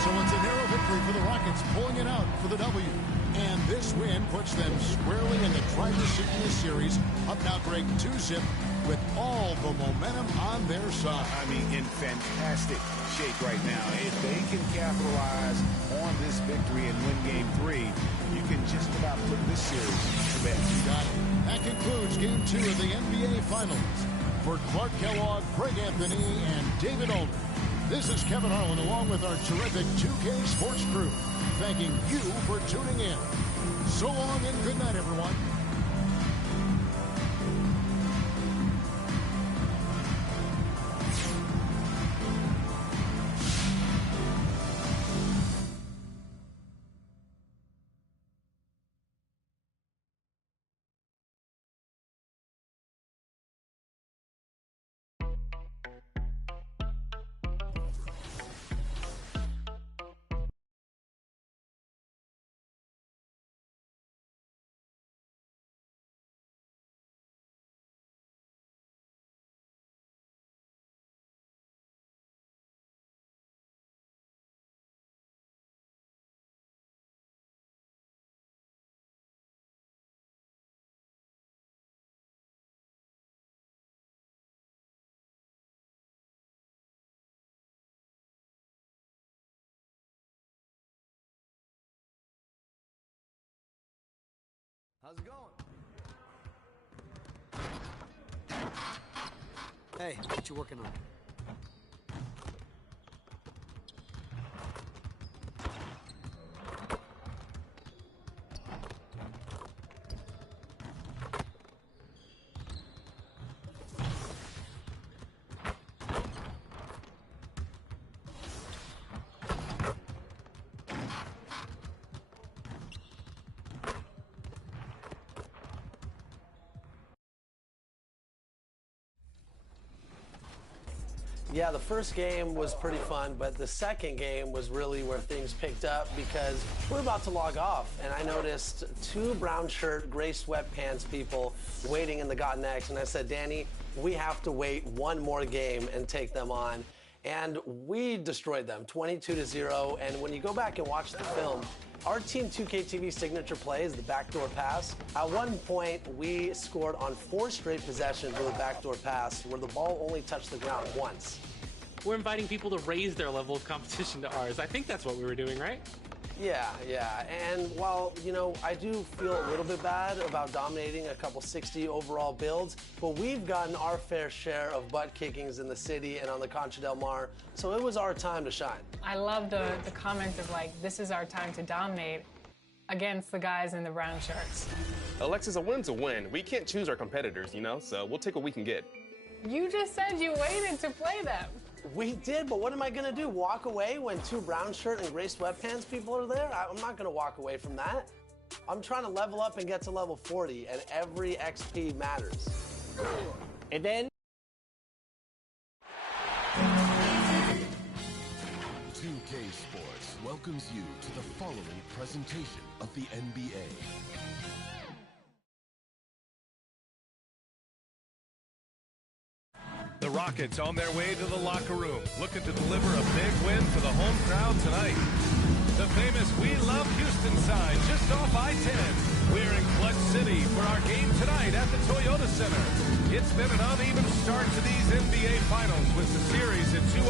So it's a narrow victory for the Rockets, pulling it out for the W. And this win puts them squarely in the driver's seat in this series. Up now, Greg, 2-0 with all the momentum on their side. I mean, in fantastic shape right now. If they can capitalize on this victory and win Game 3, you can just about put this series to bed. You got it. That concludes Game 2 of the NBA Finals. For Clark Kellogg, Greg Anthony, and David Aldridge, this is Kevin Harlan along with our terrific 2K Sports crew, thanking you for tuning in. So long and good night, everyone. How's it going? Hey, what you working on? Yeah, the first game was pretty fun, but the second game was really where things picked up because we're about to log off, and I noticed two brown shirt, gray sweatpants people waiting in the God Next, and I said, Danny, we have to wait one more game and take them on. And we destroyed them, 22-0, and when you go back and watch the film, our Team 2K TV signature play is the backdoor pass. At one point, we scored on 4 straight possessions with a backdoor pass where the ball only touched the ground once. We're inviting people to raise their level of competition to ours. I think that's what we were doing, right? Yeah. And while, you know, I do feel a little bit bad about dominating a couple 60 overall builds, but we've gotten our fair share of butt kickings in the city and on the Concha del Mar, so it was our time to shine. I love the comment of like, this is our time to dominate against the guys in the brown shirts. Alexis, a win's a win. We can't choose our competitors, you know, so we'll take what we can get. You just said you waited to play them. We did, but what am I going to do? Walk away when 2 brown shirt and gray sweatpants people are there? I'm not going to walk away from that. I'm trying to level up and get to level 40, and every XP matters. And then 2K Sports welcomes you to the following presentation of the NBA. The Rockets on their way to the locker room, looking to deliver a big win for the home crowd tonight. The famous We Love Houston sign just off I-10. We're in Clutch City for our game tonight at the Toyota Center. It's been an uneven start to these NBA Finals with the series at 2-0.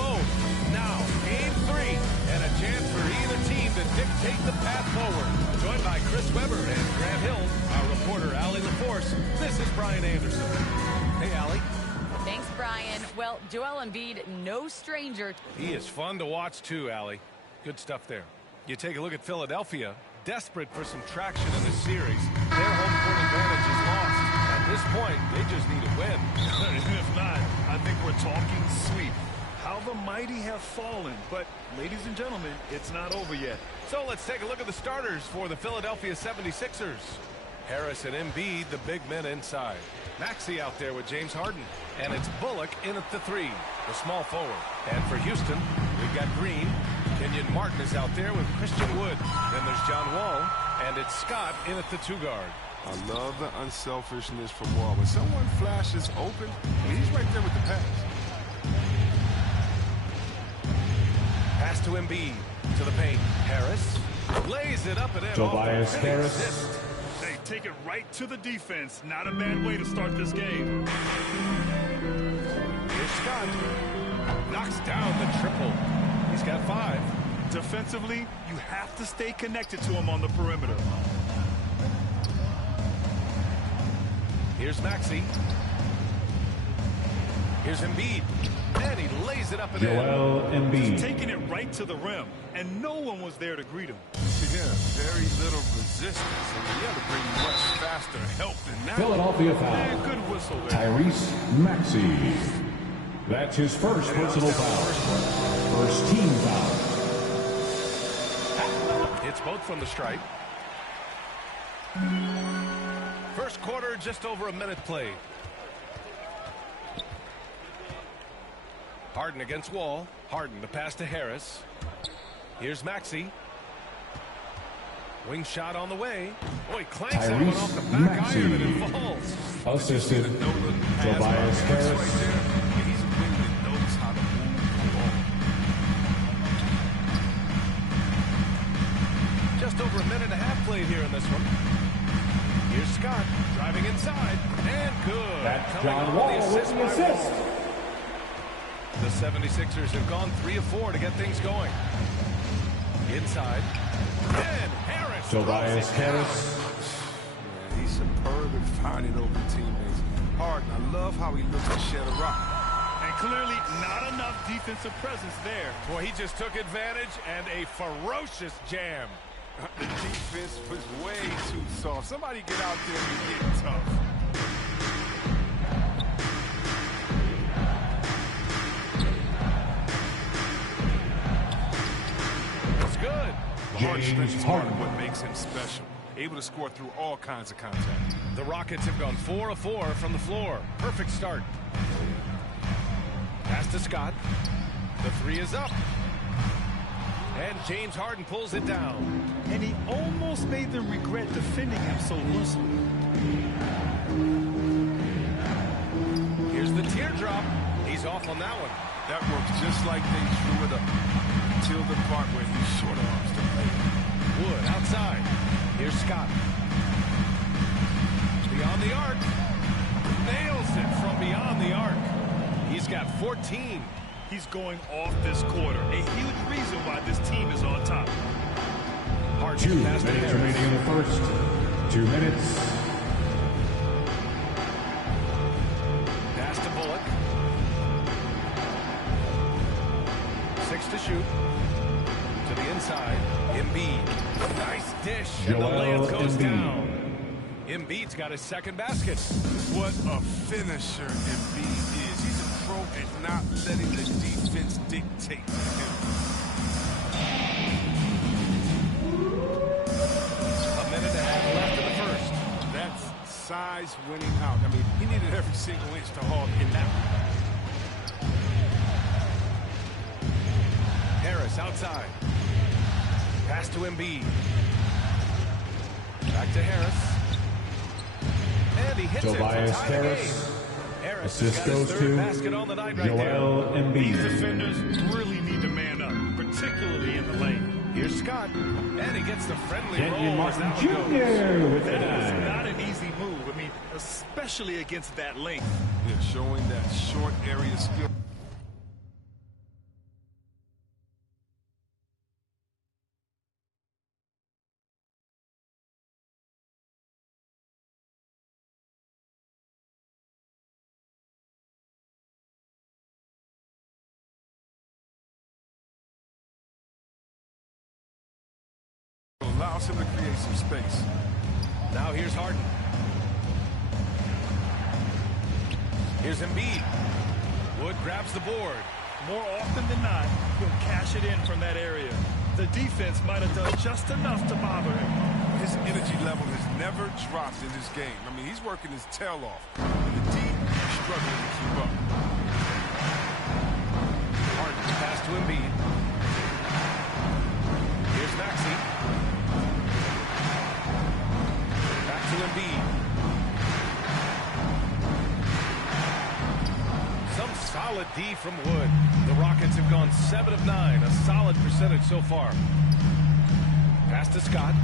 Now, Game 3, and a chance for either team to dictate the path forward. Joined by Chris Webber and Grant Hill, our reporter Allie LaForce, this is Brian Anderson. Hey, Allie. Thanks, Brian. Well, Joel Embiid, no stranger. He is fun to watch, too, Allie. Good stuff there. You take a look at Philadelphia, desperate for some traction in this series. Their home court advantage is lost. At this point, they just need a win. If not, I think we're talking sweep. How the mighty have fallen. But, ladies and gentlemen, it's not over yet. So let's take a look at the starters for the Philadelphia 76ers. Harris and Embiid, the big men inside. Maxey out there with James Harden. And it's Bullock in at the 3, the small forward. And for Houston, we've got Green. Kenyon Martin is out there with Christian Wood. Then there's John Wall. And it's Scott in at the 2 guard. I love the unselfishness from Wall. When someone flashes open, he's right there with the pass. Pass to Embiid. To the paint. Harris lays it up and in. Tobias Harris. Assist. They take it right to the defense. Not a bad way to start this game. Here's Scott. Knocks down the triple. He's got 5. Defensively, you have to stay connected to him on the perimeter. Here's Maxey. Here's Embiid. And he lays it up and Joel in. Embiid. Just taking it right to the rim, and no one was there to greet him. Yeah, very little resistance. I mean, you have to bring much faster help than that. Philadelphia foul. Man, good whistle there. Tyrese Maxey. That's his first personal foul. First team foul. It's both from the stripe. First quarter, just over a minute played. Harden against Wall. Harden, the pass to Harris. Here's Maxey. Wing shot on the way. Oh, he clanks that one off the back iron and it falls. Assisted Tobias Harris. He's a wing that knows how to move the ball. Just over a minute and a half played here in this one. Here's Scott driving inside. And good. That's John Wall with the assist. The 76ers have gone 3 of 4 to get things going. Inside. And Harris. Tobias Harris. Man, he's superb at finding open teammates. Harden, I love how he looks to shed a rock. And clearly not enough defensive presence there. Boy, he just took advantage and a ferocious jam. The defense was way too soft. Somebody get out there and get tough. That's good. James Harden, what makes him special. Able to score through all kinds of contact. The Rockets have gone 4 of 4 from the floor. Perfect start. Pass to Scott. The 3 is up. And James Harden pulls it down. And he almost made them regret defending him so loosely. Here's the teardrop. He's off on that one. That works just like they drew it up. Until the part where he short arms to play. Wood outside. Here's Scott. Beyond the arc. Nails it from beyond the arc. He's got 14. He's going off this quarter. A huge reason why this team is on top. Harden 2 minutes remaining in the first. 2 minutes. Pass to Bullock. 6 to shoot. To the inside. Embiid. Nice dish. And the layup goes down. Embiid's got his second basket. What a finisher Embiid is. He's a pro at not letting the defense dictate to him. A minute and a half left in the first. That's size winning out. I mean, he needed every single inch to haul in that one. Harris outside. Pass to Embiid. Back to Harris. And he hits Tobias it to tie the Harris. game. Harris Assist has got his goes third to basket on the night right Joel there. Embiid. These defenders really need to man up, particularly in the lane. Here's Scott. And he gets the friendly Kenyon roll. as Martin that one Jr. goes. with the That is 9. not an easy move. I mean, especially against that length. Yeah, showing that short area skill. Allows him to create some space. Now here's Harden. Here's Embiid. Wood grabs the board. More often than not, he'll cash it in from that area. The defense might have done just enough to bother him. His energy level has never dropped in this game. I mean, he's working his tail off. And the D struggling to keep up. Harden pass to Embiid. Here's Maxey. Back to Embiid. Some solid D from Wood. The Rockets have gone 7 of 9, a solid percentage so far. Pass to Scott.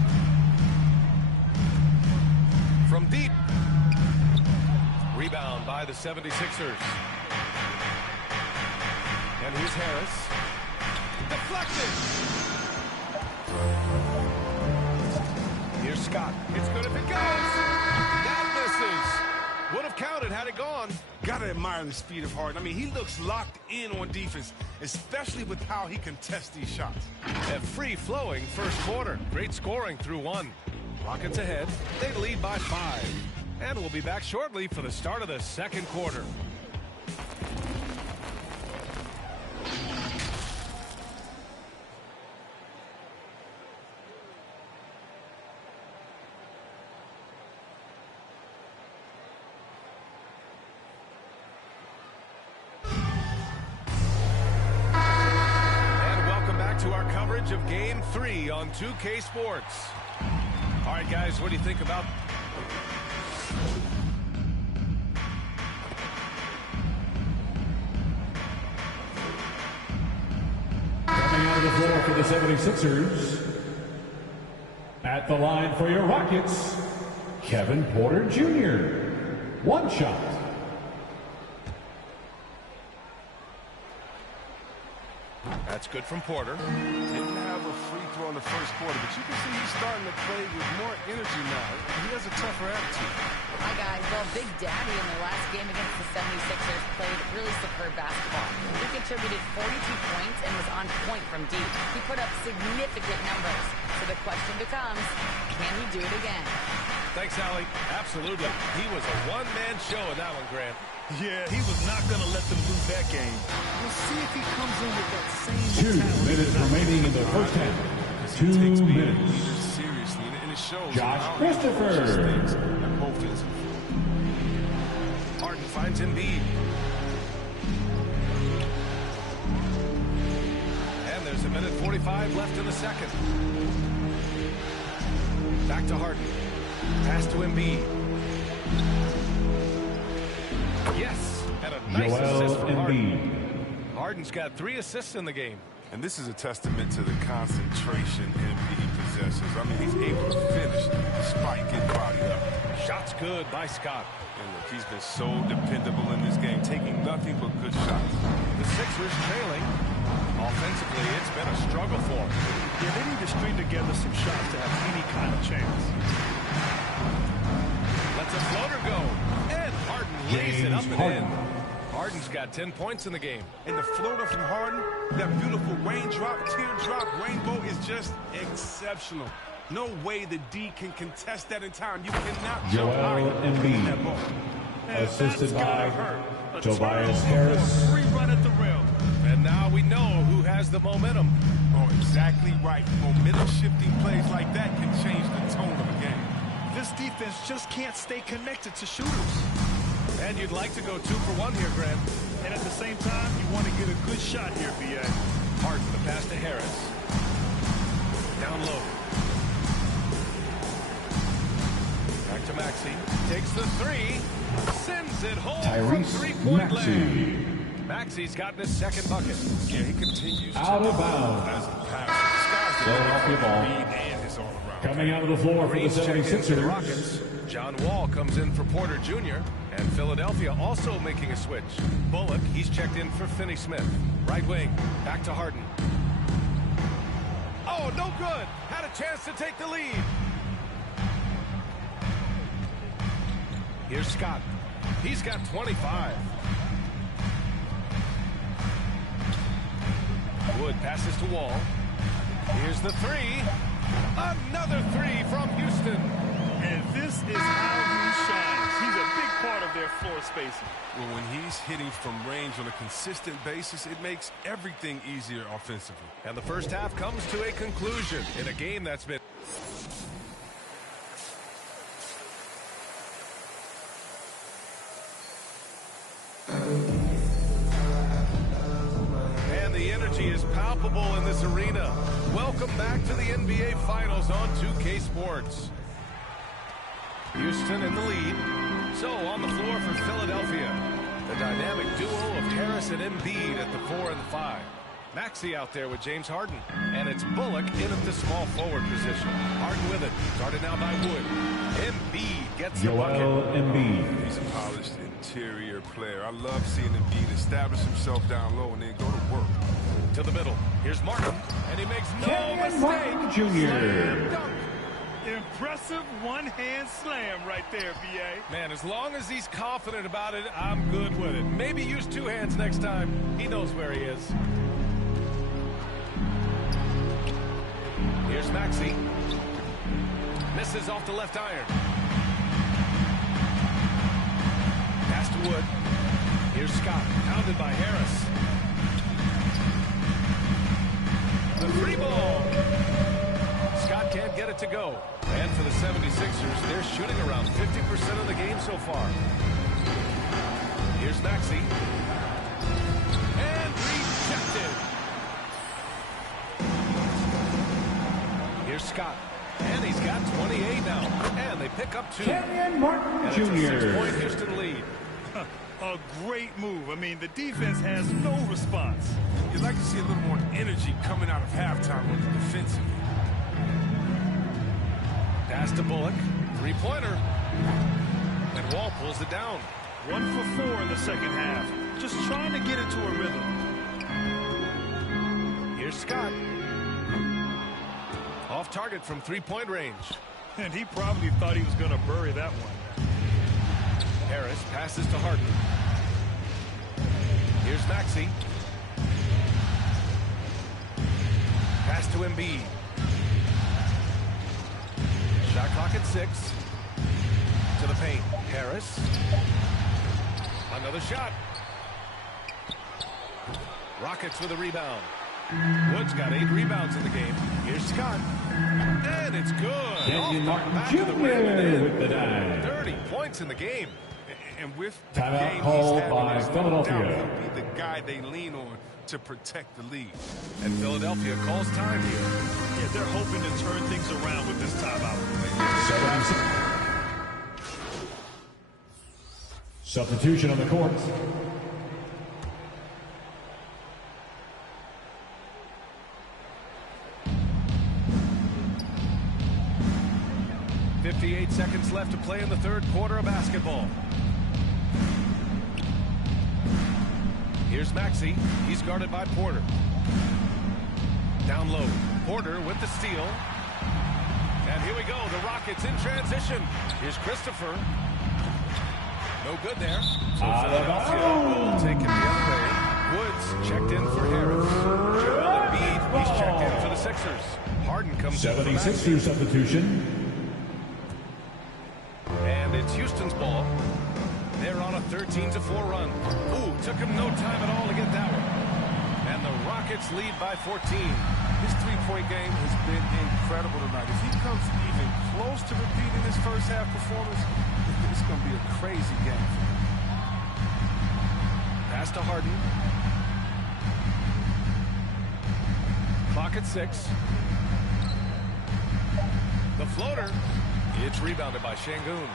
From deep. Rebound by the 76ers. And here's Harris. Deflected. Here's Scott. It's good if it goes. That misses. Would have counted had it gone. Gotta admire the speed of Harden. I mean, he looks locked in on defense, especially with how he contests these shots. A free-flowing first quarter. Great scoring through 1. Rockets ahead. They lead by 5. And we'll be back shortly for the start of the second quarter. Of Game 3 on 2K Sports. All right, guys, what do you think about... Coming out of the floor for the 76ers, at the line for your Rockets, Kevin Porter Jr. One shot. That's good from Porter. Didn't have a free throw in the first quarter, but you can see he's starting to play with more energy now. He has a tougher attitude. Hi, guys. Well, Big Daddy in their last game against the 76ers played really superb basketball. He contributed 42 points and was on point from deep. He put up significant numbers. So the question becomes, can he do it again? Thanks, Allie. Absolutely. He was a one-man show in that one, Grant. Yeah, he was not going to let them lose that game. We'll see if he comes in with that same 2 minutes remaining in the first half. 2 minutes. Seriously, and it shows. Josh Christopher. Harden finds Embiid. And there's a minute 45 left in the second. Back to Harden. Pass to Embiid. Yes, and a nice assist from Harden. Harden's got 3 assists in the game. And this is a testament to the concentration Embiid possesses. I mean, he's able to finish despite getting bodied up. Shots good by Scott. And look, he's been so dependable in this game, taking nothing but good shots. The Sixers trailing. Offensively, it's been a struggle for them. Yeah, they need to string together some shots to have any kind of chance. Lets a floater go. And Harden lays it up and in. Harden's got 10 points in the game. And the floater from Harden, that beautiful raindrop, teardrop, rainbow is just exceptional. No way the D can contest that in time. You cannot jump higher than that ball. Assisted by Tobias Harris. Free run at the rim. And now we know who has the momentum. Oh, exactly right. Momentum shifting plays like that can change the tone of a game. This defense just can't stay connected to shooters. And you'd like to go 2 for 1 here, Grant. And at the same time, you want to get a good shot here, B.A. Harden, the pass to Harris. Down low. Back to Maxey. Takes the 3. Sends it home from 3-point land. Maxey's gotten his second bucket. Yeah, he continues out of bounds. Philadelphia ball. Coming out of the floor for the 76ers. Rockets. John Wall comes in for Porter Jr. And Philadelphia also making a switch. Bullock, he's checked in for Finney-Smith. Right wing, back to Harden. Oh, no good. Had a chance to take the lead. Here's Scott. He's got 25. Wood passes to Wall. Here's the 3. Another 3 from Houston. And this is how he shines. He's a big part of their floor spacing. Well, when he's hitting from range on a consistent basis, it makes everything easier offensively. And the first half comes to a conclusion in a game that's been... And the energy is palpable in this arena. Welcome back to the NBA Finals on 2K Sports. Houston in the lead. So on the floor for Philadelphia, the dynamic duo of Harris and Embiid at the 4 and the 5. Maxey out there with James Harden. And it's Bullock in at the small forward position. Harden with it. Guarded now by Wood. Embiid gets the bucket. Joel Embiid. He's a polished interior player. I love seeing Embiid establish himself down low and then go to work. To the middle. Here's Martin. And he makes no Kenyon Martin mistake. Jr. Slam dunk. Impressive one-hand slam right there, B.A. Man, as long as he's confident about it, I'm good with it. Maybe use two hands next time. He knows where he is. Here's Maxey. Misses off the left iron. Pass to Wood. Here's Scott. Pounded by Harris. The free ball. Scott can't get it to go. And for the 76ers, they're shooting around 50% of the game so far. Here's Maxey. And rejected. Here's Scott. And he's got 28 now. And they pick up two. Kenyon Martin and Jr. It's a 6-point Houston lead. A great move. I mean, the defense has no response. You'd like to see a little more energy coming out of halftime with the defensive. Pass to Bullock. Three-pointer. And Wall pulls it down. 1 for 4 in the second half. Just trying to get into a rhythm. Here's Scott. Off target from three-point range. And he probably thought he was going to bury that one. Harris passes to Harden. Here's Maxey. Pass to Embiid. Shot clock at 6. To the paint. Harris. Another shot. Rockets with a rebound. Wood's got 8 rebounds in the game. Here's Scott. And it's good. Kenyon Martin Back to the rim and Jr. in. with the dime. 30 points in the game. And with the Timeout game called he's having, by there's no Philadelphia. doubt he'll be the guy they lean on to protect the lead. And Philadelphia calls time here. Yeah, they're hoping to turn things around with this timeout. 76. Substitution on the court. .58 seconds left to play in the third quarter of basketball. Here's Maxey. He's guarded by Porter. Down low. Porter with the steal. And here we go. The Rockets in transition. Here's Christopher. No good there. So Philadelphia will take it the other way. Woods checked in for Harris. Joel Embiid, he's checked in for the Sixers. Harden comes in for 76ers substitution. And it's Houston's ball. They're on a 13-4 run. Ooh, took him no time at all to get that one. And the Rockets lead by 14. His three-point game has been incredible tonight. If he comes even close to repeating his first half performance, it's going to be a crazy game for him. Pass to Harden. Clock at 6. The floater. It's rebounded by Şengün.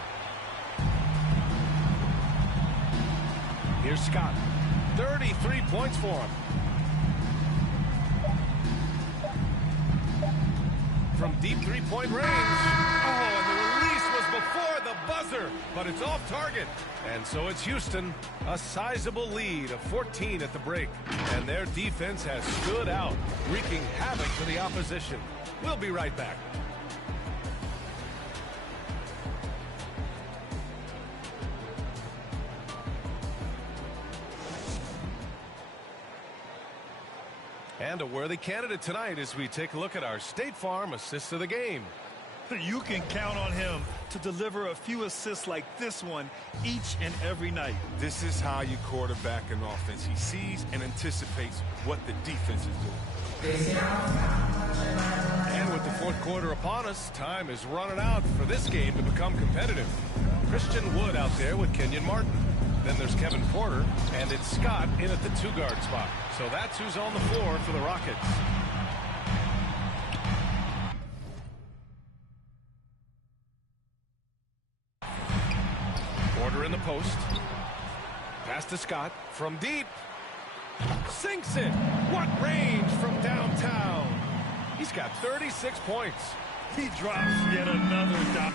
Here's Scott. 33 points for him. From deep three-point range. Oh, and the release was before the buzzer, but it's off target. And so it's Houston, a sizable lead of 14 at the break. And their defense has stood out, wreaking havoc for the opposition. We'll be right back. And a worthy candidate tonight as we take a look at our State Farm assist of the game. You can count on him to deliver a few assists like this one each and every night. This is how you quarterback an offense. He sees and anticipates what the defense is doing. And with the fourth quarter upon us, time is running out for this game to become competitive. Christian Wood out there with Kenyon Martin. Then there's Kevin Porter, and it's Scott in at the 2-guard spot. So that's who's on the floor for the Rockets. Porter in the post. Pass to Scott from deep. Sinks it. What range from downtown. He's got 36 points. He drops yet another dot.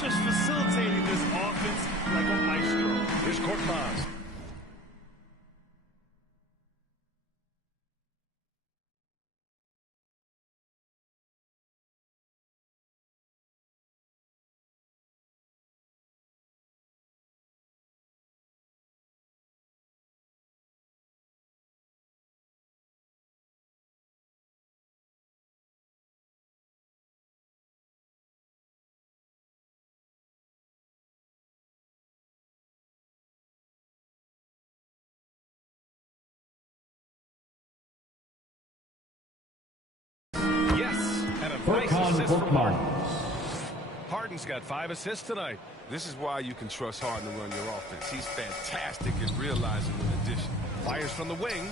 Just facilitating this offense like a maestro. Here's Korkmaz. Yes, and a nice assist from Harden. Harden's got 5 assists tonight. This is why you can trust Harden to run your offense. He's fantastic at realizing an addition. Fires from the wing.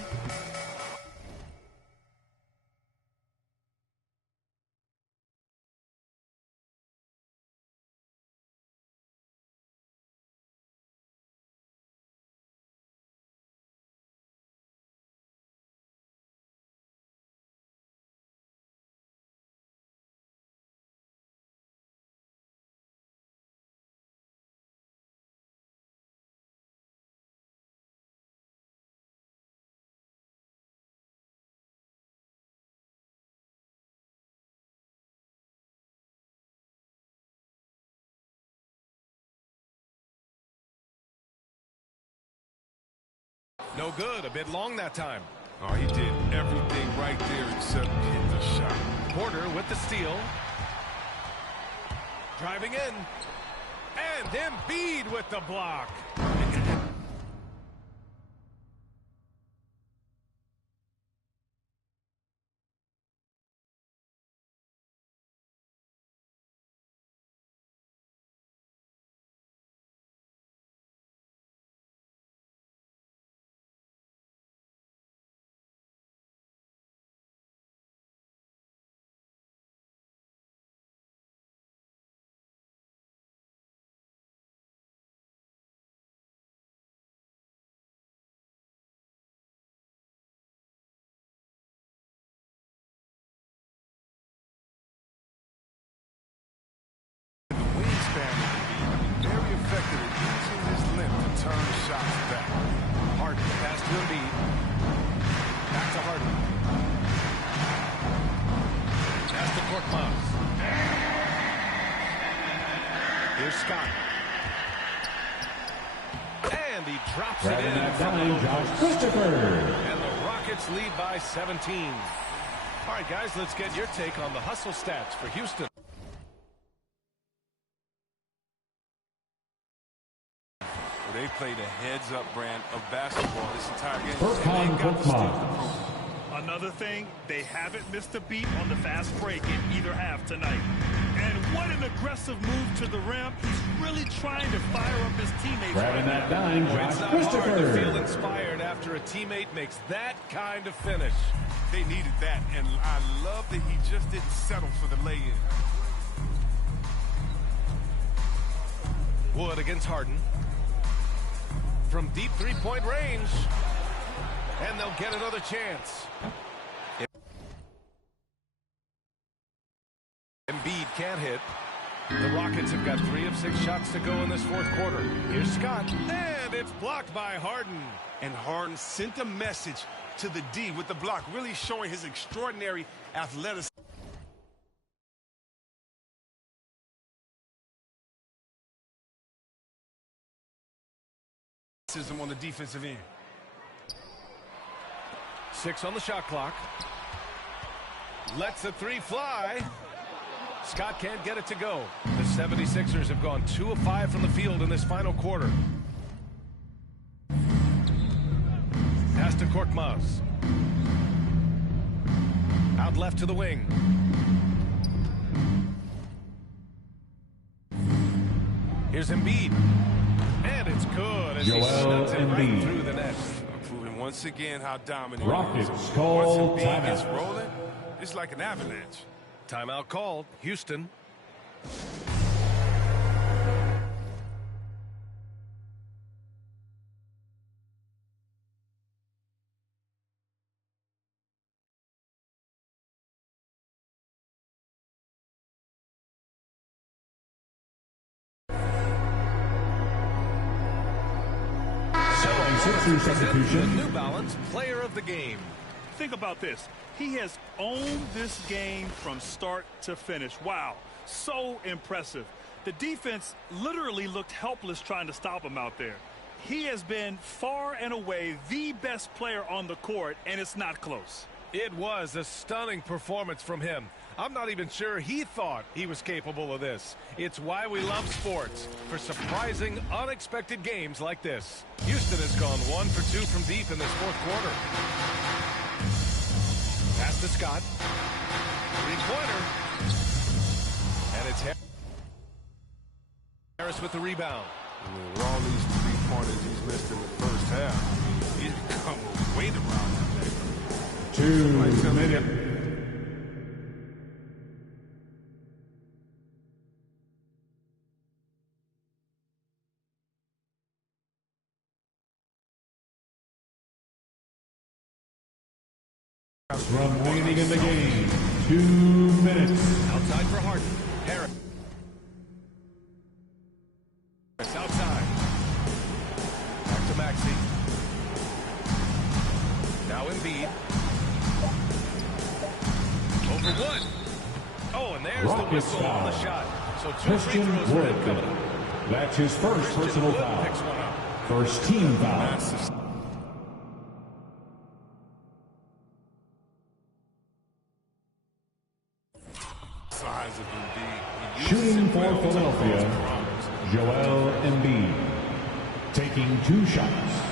No good. A bit long that time. Oh, he did everything right there except hit the shot. Porter with the steal. Driving in. And Embiid with the block. Very effective at using his length to turn shots back. Harden pass to Embiid. Back to Harden. Pass to Korkmaz. Here's Scott. And he drops it in from the Josh Christopher. And the Rockets lead by 17. All right, guys, let's get your take on the hustle stats for Houston. They played a heads-up brand of basketball this entire game. Furkan Korkmaz. Another thing, they haven't missed a beat on the fast break in either half tonight. And what an aggressive move to the rim. He's really trying to fire up his teammates. Grabbing that dime, Josh It's not hard to Christopher. feel inspired after a teammate makes that kind of finish. They needed that, and I love that he just didn't settle for the lay-in. Wood against Harden. From deep three-point range. And they'll get another chance. Embiid can't hit. The Rockets have got 3 of 6 shots to go in this fourth quarter. Here's Scott. And it's blocked by Harden. And Harden sent a message to the D with the block, really showing his extraordinary athleticism. On the defensive end. 6 on the shot clock. Lets the 3 fly. Scott can't get it to go. The 76ers have gone 2 of 5 from the field in this final quarter. Pass to Korkmaz. Out left to the wing. Here's Embiid. And it's good as he snugs it right through the net. Proving once again how dominant Rockets he is. call Once Embiid timeout. gets rolling, it's like an avalanche. Timeout called. Houston. Substitution. The New Balance Player of the Game. Think about this. He has owned this game from start to finish. Wow, so impressive. The defense literally looked helpless trying to stop him out there. He has been far and away the best player on the court, and it's not close. It was a stunning performance from him. I'm not even sure he thought he was capable of this. It's why we love sports, for surprising, unexpected games like this. Houston has gone 1 for 2 from deep in this fourth quarter. Pass to Scott. Three-pointer. And it's Harris with the rebound. I mean, with all these three-pointers he's missed in the first half, he's become a weight around him. 2 minutes. Remaining in the game, 2 minutes. Outside for Harden. Harris. Outside. Back to Maxey. Now Embiid. Over one. Oh, and there's the whistle on the shot. So 2 free throws for him coming up. That's his first personal foul. Picks one up. First team foul. Shooting for Philadelphia, Joel Embiid, taking 2 shots.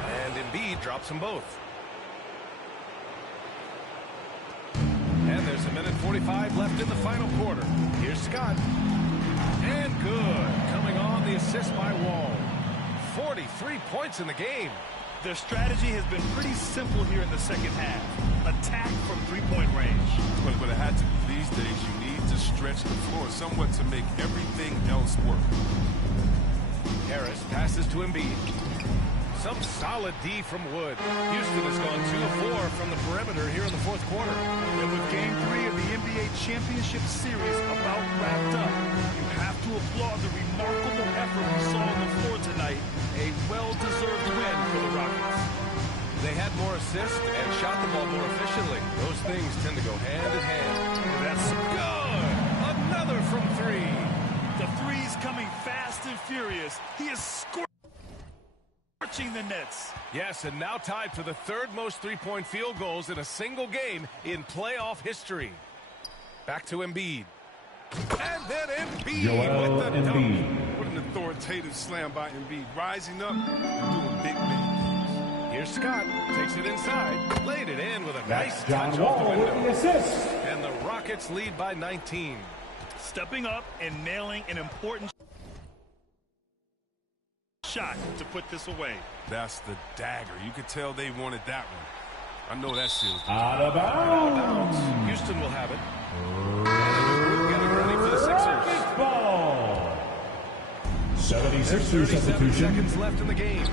And Embiid drops them both. And there's 1:45 left in the final quarter. Here's Scott. And good. Coming on the assist by Wall. 43 points in the game. Their strategy has been pretty simple here in the second half. Attack from three-point range. But it had to be these days. You need to stretch the floor somewhat to make everything else work. Harris passes to Embiid. Some solid D from Wood. Houston has gone 2 of 4 from the perimeter here in the fourth quarter. And with Game 3 of the NBA Championship Series about wrapped up, you have to applaud the remarkable effort we saw on the floor tonight. A well-deserved win for the Rockets. They had more assists and shot the ball more efficiently. Those things tend to go hand in hand. That's good. Another from 3. The three's coming fast and furious. He is scorching the Nets. Yes, and now tied for the 3rd most three-point field goals in a single game in playoff history. Back to Embiid. And then Embiid Joel with the Embiid. dunk. What an authoritative slam by Embiid. Rising up and doing big things. Here's Scott. Takes it inside. Laid it in with a That's nice John touch off the Wall with window. the assist. And the Rockets lead by 19. Stepping up and nailing an important shot to put this away. That's the dagger. You could tell they wanted that one. I know that seals the Out of bounds. Houston will have it. And getting ready for the Sixers. Ball. 76ers 37 substitution. seconds left in the game.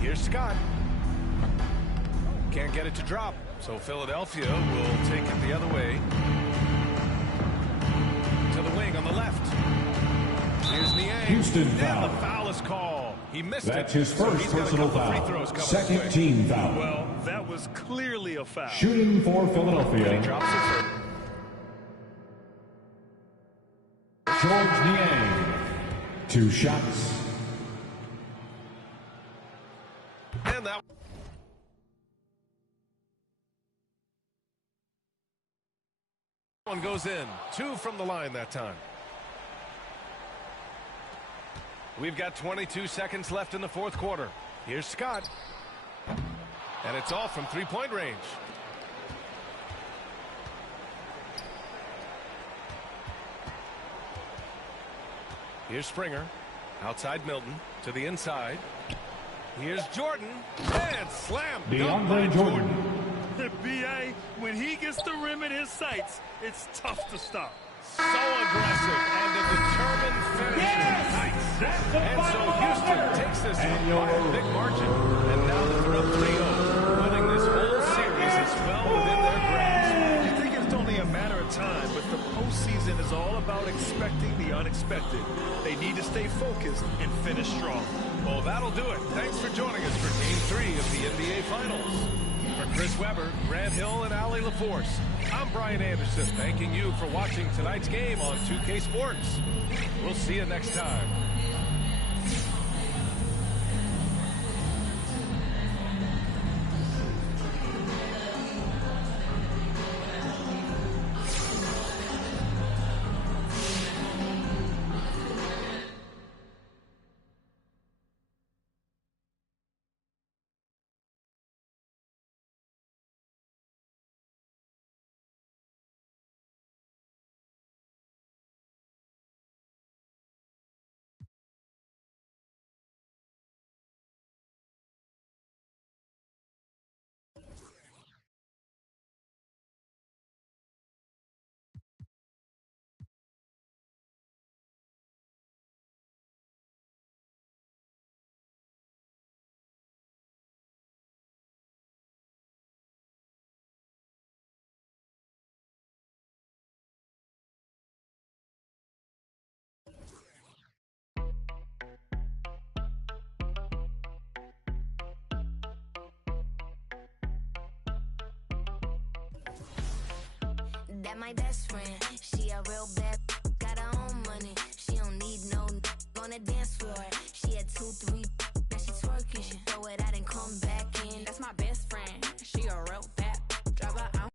Here's Scott. Can't get it to drop. So Philadelphia will take it the other way. To the wing on the left. Here's Niang. Houston And foul. the foul is called. He missed That's it. his So first he's got a personal couple free foul. throws coming Second his way. team foul. Well, that was clearly a foul. Shooting for And he Philadelphia, drops it for George Niang. 2 shots. And that one goes in. 2 from the line that time. We've got 22 seconds left in the fourth quarter. Here's Scott. And it's all from three-point range. Here's Springer. Outside Milton to the inside. Here's Jordan, and slam. DeAndre Jordan. B.A., when he gets the rim in his sights, it's tough to stop. So aggressive and a determined finish. Yes! Nice. And so Houston takes this one by a big margin. And now they're up 3-0, putting this whole series as well within their grasp. You think it's only a matter of time, but the postseason is all about expecting the unexpected. They need to stay focused and finish strong. Well, that'll do it. Thanks for joining us for Game 3 of the NBA Finals. For Chris Webber, Grant Hill, and Allie LaForce, I'm Brian Anderson, thanking you for watching tonight's game on 2K Sports. We'll see you next time. That my best friend, she a real bad, got her own money. She don't need no on the dance floor. She had 2, 3, now she twerking. She throw it out and come back in. That's my best friend, she a real bad, drive her out.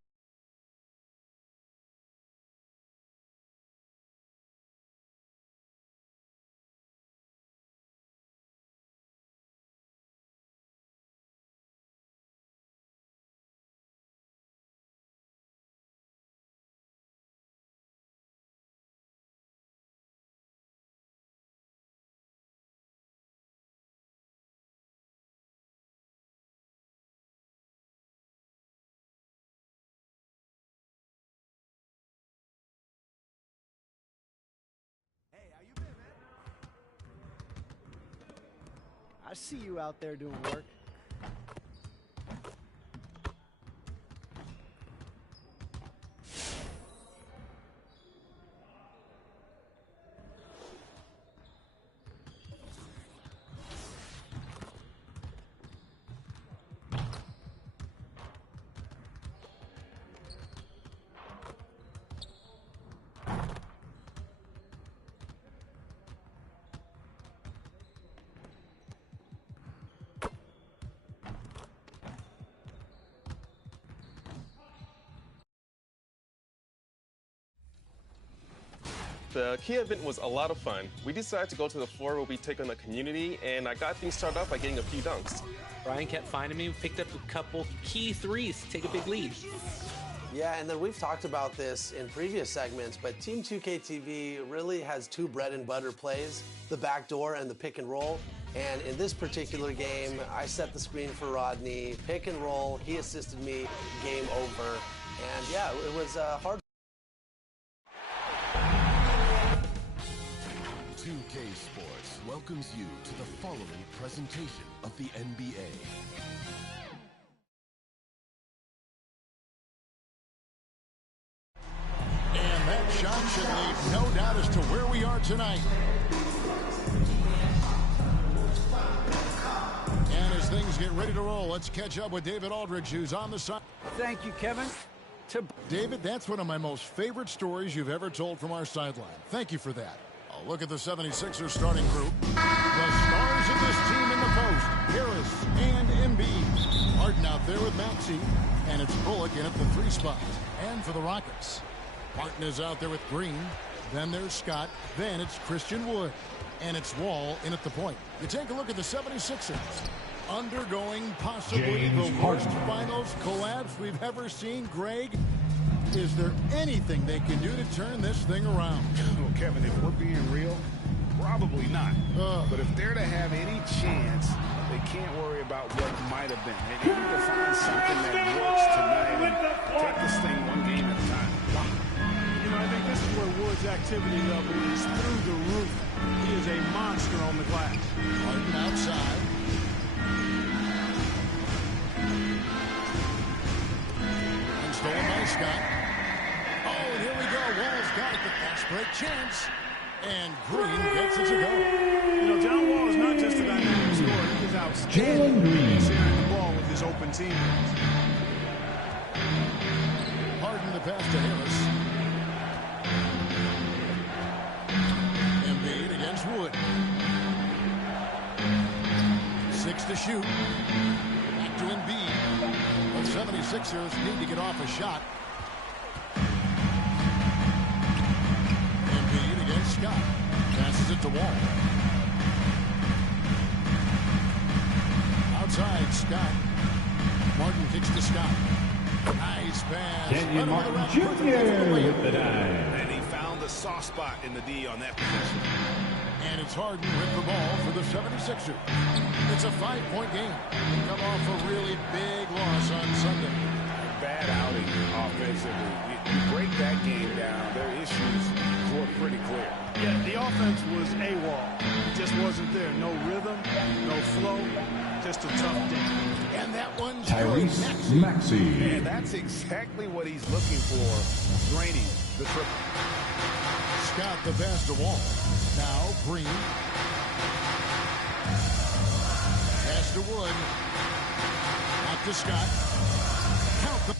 I see you out there doing work. The key event was a lot of fun. We decided to go to the floor where we take on the community, and I got things started off by getting a few dunks. Brian kept finding me, picked up a couple key threes to take a big lead. Yeah, and then we've talked about this in previous segments, but Team 2K TV really has two bread and butter plays, the backdoor and the pick and roll. And in this particular game, I set the screen for Rodney, pick and roll, he assisted me, game over. And yeah, it was hard. 2K Sports welcomes you to the following presentation of the NBA. And that shot should leave no doubt as to where we are tonight. And as things get ready to roll, let's catch up with David Aldridge, who's on the side. Thank you, Kevin. David, that's one of my most favorite stories you've ever told from our sideline. Thank you for that. A look at the 76ers starting group. The stars of this team in the post, Harris and Embiid. Harden out there with Maxey, and it's Bullock in at the 3 spot. And for the Rockets, Martin is out there with Green. Then there's Scott. Then it's Christian Wood. And it's Wall in at the point. You take a look at the 76ers. Undergoing possibly the worst finals collapse we've ever seen. Greg, is there anything they can do to turn this thing around? Well, Kevin, if we're being real, probably not. But if they're to have any chance They can't worry about what might have been. They need to find something that works tonight and take this thing one game at a time. You know, I think this is where Wood's activity level is through the roof. He is a monster on the glass. Harden outside. And stolen by Scott. Oh, and here we go. Wall's got it. The fast break chance. And Green gets it to go. You know, John Wall is not just a dynamic scorer. He is outstanding at sharing the ball with his open teammates. Harden the pass to Harris. Embiid against Wood. 6 to shoot. Back to Embiid. The 76ers need to get off a shot. Embiid against Scott. Passes it to Wall. Outside, Scott. Martin kicks to Scott. Nice pass. Kenyon Martin Jr. with the dime. And he found the soft spot in the D on that possession. And it's Harden with the ball for the 76ers. It's a 5-point game. They come off a really big loss on Sunday. Bad outing offensively. You break that game down, their issues were pretty clear. Yeah, the offense was AWOL. It just wasn't there. No rhythm, no flow, just a tough day. And that one's Tyrese Maxey. And that's exactly what he's looking for, draining the triple. Scott the pass to Wall. Now Green. Pass to Wood. Back to Scott. Count the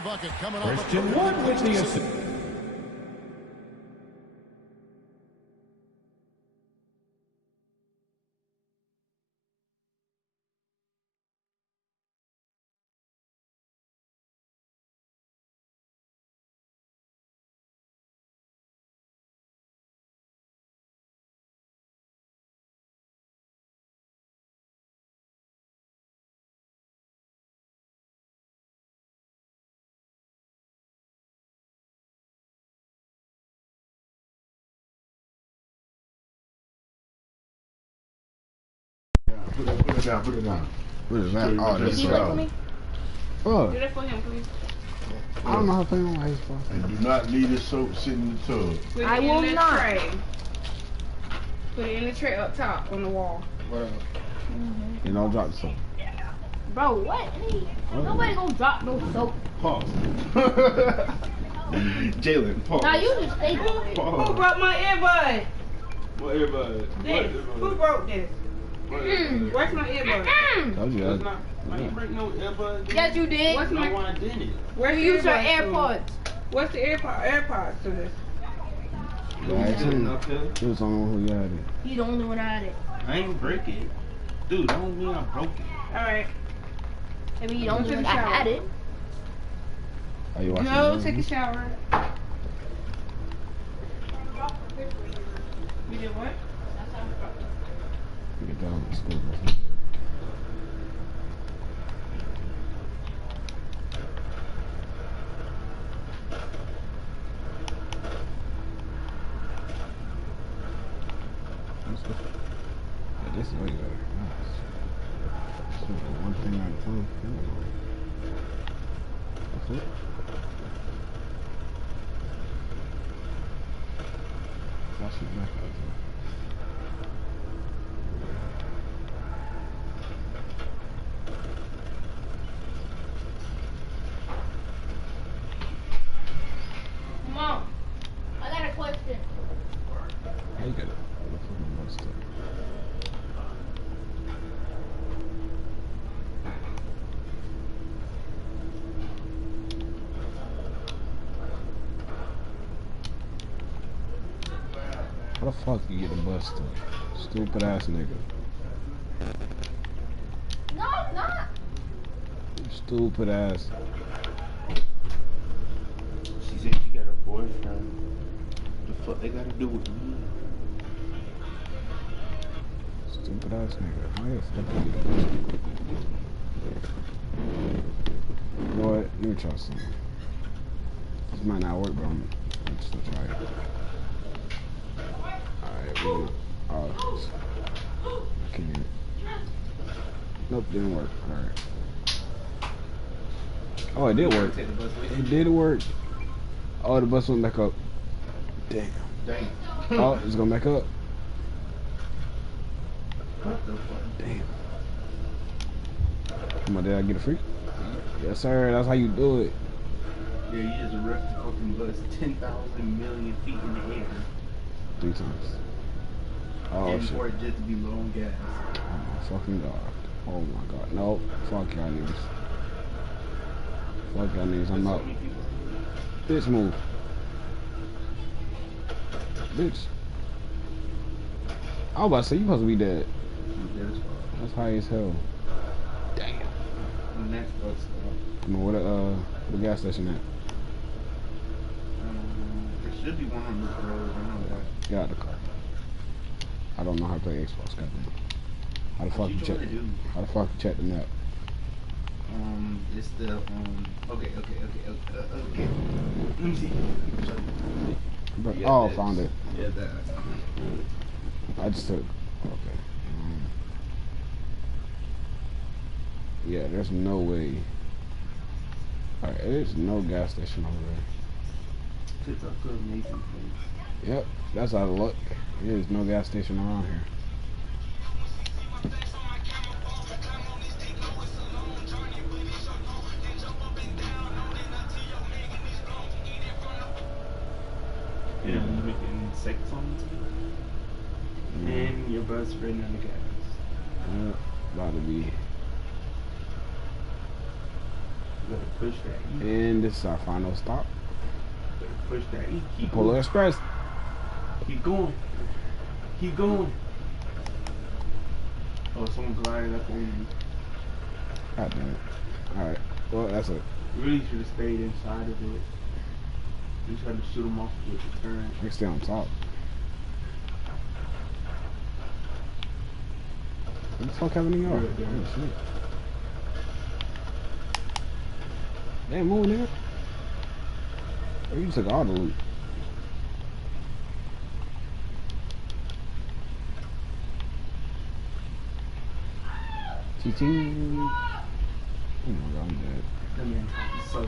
bucket coming off Christian Wood with the assist. Put it down, put it down. What is that? Oh, that's this it. Oh. Do that for him, please. I don't know how to play on my baseball. And do not leave this soap sitting in the tub. Put it I in will the not. Tray. Put it in the tray up top on the wall. You know, drop the soap. Bro, what? Nobody gonna drop no soap. Pause. Jalen, pause. Now you just stay there. Who broke my earbud? What earbud? This. Who broke this? Where's my earbud? Told you that. I didn't break no earbud. Yes, you did. What's No my? one did it. Where's You the use your earbuds to? AirPods. What's the AirPods to this? Yeah, actually, he was the only one who had it. He's the only one that had it. I ain't break it. Dude, that don't mean I broke it. All right. I mean, he's the only one that had it. Are you watching Go the take a movie? shower. You did what? You get down to school, bro. Yeah, this is way better. Nice. One thing at a time. That's it. Flash it back out there. Mom, I got a question. How you got it? Fucking busted. How the fuck you get the bus stuck? Stupid ass nigga. No, it's not. Stupid ass. She said she got a boyfriend. The fuck they gotta do with me? Stupid ass nigga. How the fuck you get the bus stuck? You know what? Let me try something. This might not work, but I'm still try it. Alright, can you? Nope, didn't work. Alright. Oh, it did work. It did work. Oh, the bus went back up. Damn. Oh, it's going back up. Damn. Come on, did I get a free? Yes, sir. That's how you do it. Yeah, you just wrecked the fucking bus 10,000 million feet in the air. 3 times. Oh, and shit. for it just to be low on gas. Oh my fucking god. Oh my god. No. Fuck y'all niggas. Fuck y'all niggas. I'm out. Bitch, move. Bitch. I was about to say, you supposed to be dead. That's high as hell. Damn. The next bus stop. Come on, where the gas station at? There should be one on this road. I know that. Get out the car. I don't know how to play Xbox, goddamn. How the fuck you check? How the fuck you check the map? It's the okay. Let me see. But, Yeah, oh, that's- found it. Yeah, that. I just took. Okay. Yeah, there's no way. Alright, there's no gas station over there. It's up to Nathan, please. Yep, that's out of luck. There's no gas station around here. Yeah, you're making 6 on the and your bus running out of gas. Yep, about to be. Better push that. And this is our final stop. Better push that. Keep Polar going. Express. Keep going. Keep going. Oh, someone glided up on you. God damn it. Alright. Well, that's it. You really should have stayed inside of it. You tried to shoot him off with the turn. I can stay on top. What the fuck happened to y'all? Oh, shit. Damn, move, nigga. Oh, you took all the loot. TT. Oh my god, I'm dead. That man so.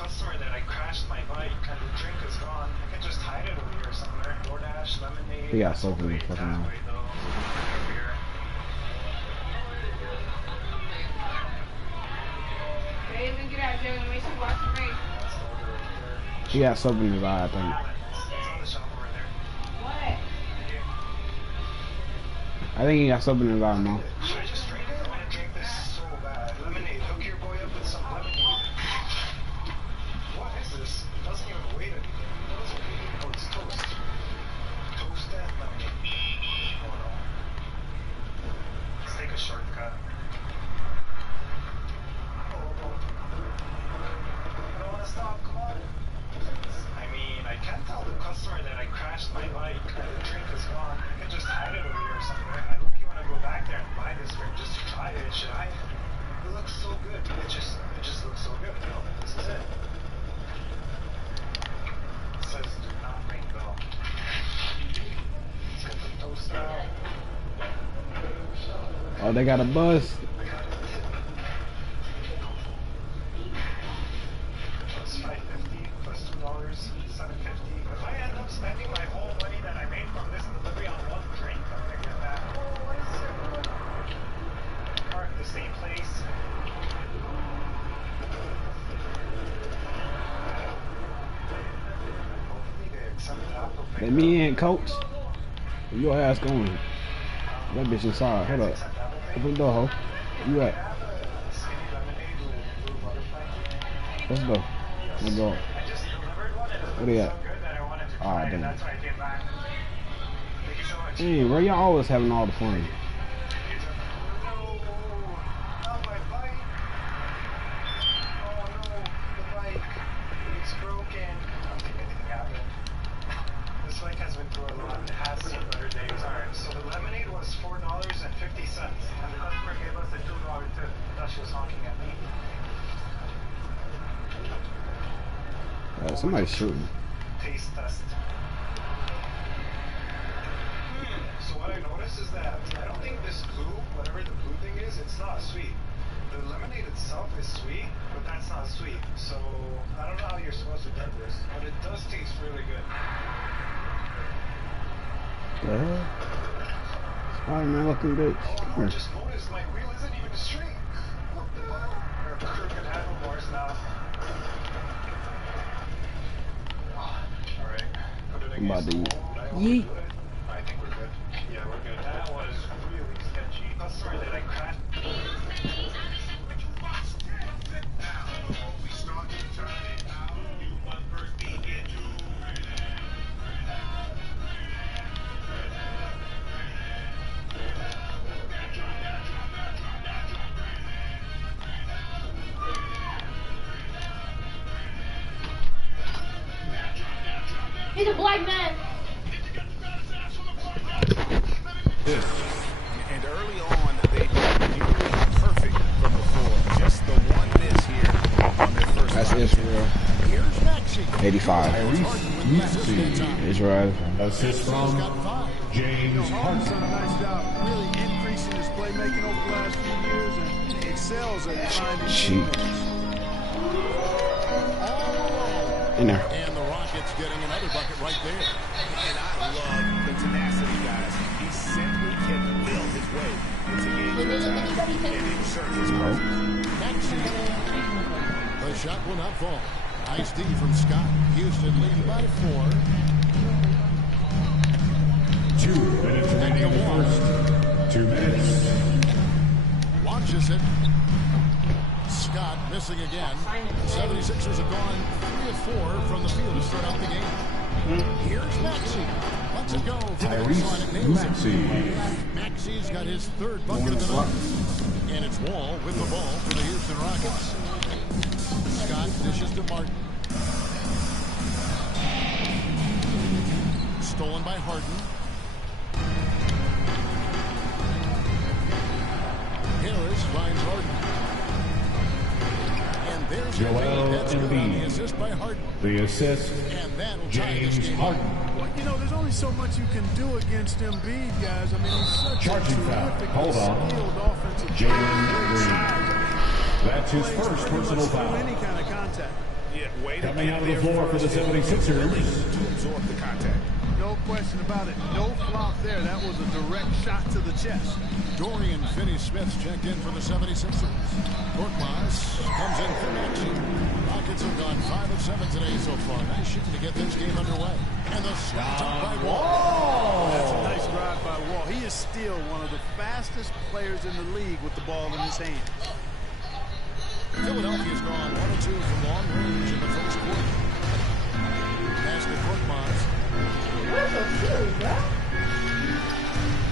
I'm sorry that I crashed my bike and the drink is gone. I could just hide it over here somewhere. DoorDash, lemonade. He got soaked in the fucking mouth. He got soap in his eye, I think. I think he got soap in his eye, Mo. Should I just drink it? I want to drink this so bad. Lemonade. Hook your boy up with some lemonade. What is this? It doesn't even weigh anything. What is it? Oh, it's toast. Toast and lemonade. Oh no. Let's take a shortcut. I don't want to stop. Come on. I mean, I can't tell the customer that I crashed my bike and the drink is gone. I can just hide it over here somewhere. I look, you want to go back there and buy this drink just to try it. Should I? It looks so good. It just looks so good. You know, this is it. It says do not ring bell. Let's get the toast out. Oh, they got a bus. Plus $5.50 plus $2, $7.50. If I end up spending my whole money that I made from this delivery on one drink, I'm gonna get that. Park the same place. Hopefully they accept Apple Pay. Let me in, coach. Where your ass going? That bitch inside. Hold up. Open the door, ho. Where you at? Let's go. Let's go. Where they at? Ah, damn. Hey, bro, y'all always having all the fun. It's broken. I don't think anything happened. This bike has been through a lot. It has seen better days. Alright, so the lemonade was $4.50, and the customer gave us a $2 tip. Thought she was honking at me. Somebody's shooting. Taste test. So what I noticed is that I don't think this blue, whatever the blue thing is, it's not sweet. The lemonade itself is sweet, but that's not sweet. So I don't know how you're supposed to drink this, but it does taste really good. The hell? Spider-Man looking bitch. Come here. Just noticed my wheel isn't even straight. What the hell? There are crooked handlebars now. Alright. Put it I'm about to against eat. the wall. Yeet. I think we're good. Yeah, we're good. That was really sketchy. Customer that I crashed. He's a black man. And early on, they were perfect from the floor. Just the one miss here on their first. That's Israel. 85. Israel. Assist from James Harden's Harden. done a nice job really increasing his playmaking over the last few years and excels at finding Cheat. In there. And the Rockets getting another bucket right there. And I love the tenacity, guys. He simply can will his way into game time and insert his presence. The shot will not fall. Nice D from Scott. Houston leading by 4. 2 minutes remaining in the first. 2 minutes. Launches it. Scott Scott missing again. The 76ers have gone 3 of 4 from the field to start out the game. Here's Maxey. Let's it go for the baseline. It nails it. Maxey's got his third bucket of the night. And it's Wall with the ball for the Houston Rockets. Scott dishes to Martin. Stolen by Harden. Harris finds Harden. And there's Joel Embiid. The assist by Harden. The assist, James Harden. Well, you know, there's only so much you can do against Embiid, guys. I mean, he's such a terrific, skilled offensive player. Jalen Green. That's his first personal foul. Any kind of contact. Yeah, Coming out of the floor for the 76ers. To absorb the contact. No question about it. No flop there. That was a direct shot to the chest. Dorian Finney-Smith's checked in for the 76ers. Korkmaz comes in for Maxey. Rockets have gone 5 of 7 today so far. Nice shooting to get this game underway. And the shot up by Wall. That's a nice drive by Wall. He is still one of the fastest players in the league with the ball in his hands. Philadelphia's gone 1 of 2 from long range in the first quarter. Pass to Korkmaz. Where's the shoes, bro?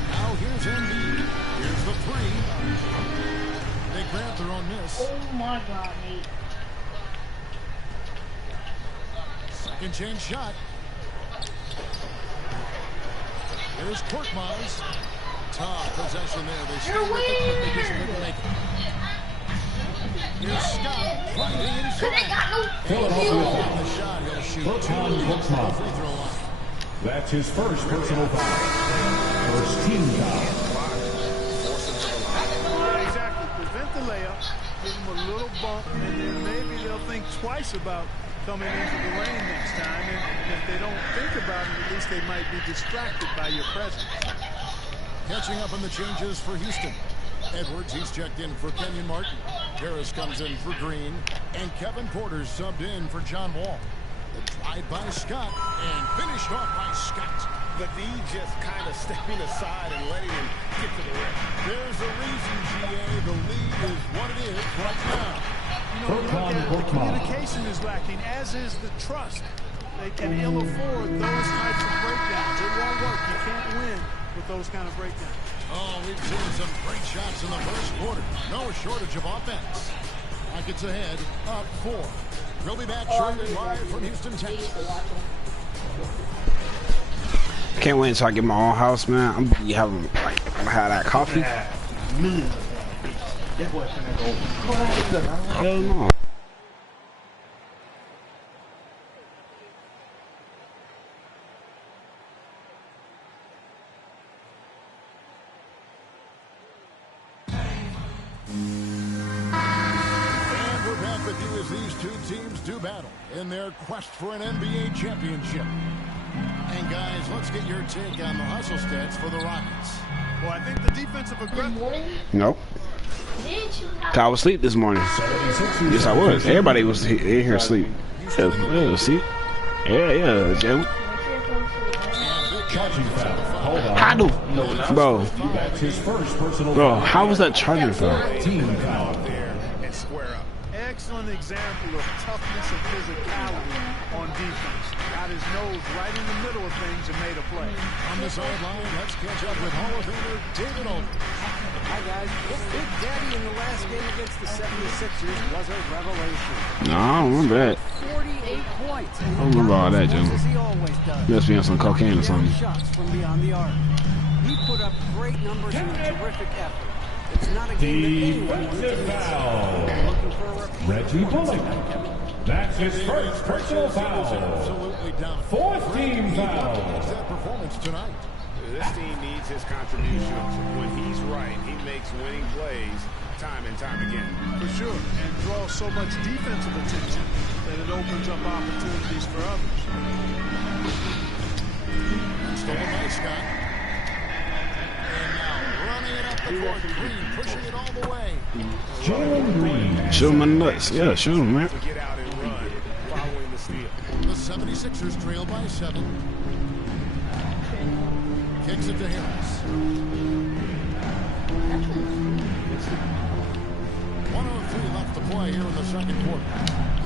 Now here's Embiid. Here's the 3. They grabbed their own miss. Oh my God, Nate. Second chance shot. Here's Korkmaz. Tough possession there. They still with it, but they just couldn't make it. Here's Scott finding inside. Philadelphia On the shot, he'll shoot 2 Korkmaz. from the free throw line. That's his first personal foul. First team foul. Yeah, exactly. Prevent the layup, give them a little bump, and then maybe they'll think twice about coming into the lane next time. And if they don't think about it, at least they might be distracted by your presence. Catching up on the changes for Houston. Edwards, he's checked in for Kenyon Martin. Harris comes in for Green. And Kevin Porter's subbed in for John Wall. The drive by Scott and finished off by Scott. The D just kind of stepping aside and letting him get to the rim. There's a reason, GA. The lead is what it is right now. You know, look at it, the communication is lacking, as is the trust. They can ill afford those types of breakdowns. It won't work. You can't win with those kind of breakdowns. Oh, we've seen some great shots in the first quarter. No shortage of offense. Rockets ahead, up 4. We'll be back shortly live from Houston, Texas. Can't wait until I get my own house, man. I'm gonna be having, like, I'm gonna have that coffee. Hell no. In their quest for an NBA championship. And guys, let's get your take on the hustle stats for the Rockets. Well, I think the defensive aggression. Nope. I was asleep this morning. Yes, I was. Everybody was in here asleep. Yeah, see? Yeah, Jim. How do? Bro. Bro, how was that charging foul? Excellent example of toughness and physicality on defense. Got his nose right in the middle of things and made a play. On the sideline, let's catch up with Hall of Famer David Aldridge. Hi, guys. Big Daddy in the last game against the 76ers was a revelation. No, I don't remember that. 48 points. I don't remember all that, Jim. As he always does. Must be on some cocaine or something. Shots from beyond the arc. He put up great numbers and a terrific effort. It's not a game that anyone defensive foul. Reggie Bullock. That's his first personal foul. Fourth team foul. That performance tonight. This team needs his contributions. When he's right, he makes winning plays time and time again. For sure, and draws so much defensive attention that it opens up opportunities for others. Stolen by Scott. Running it up the court, Green pushing it all the way. Jalen Green. Show him my nuts. Yeah, show him, man. To get out and run following the steal. The 76ers trail by 7. Kicks it to Harris. 103 2:53 left to play here in the second quarter.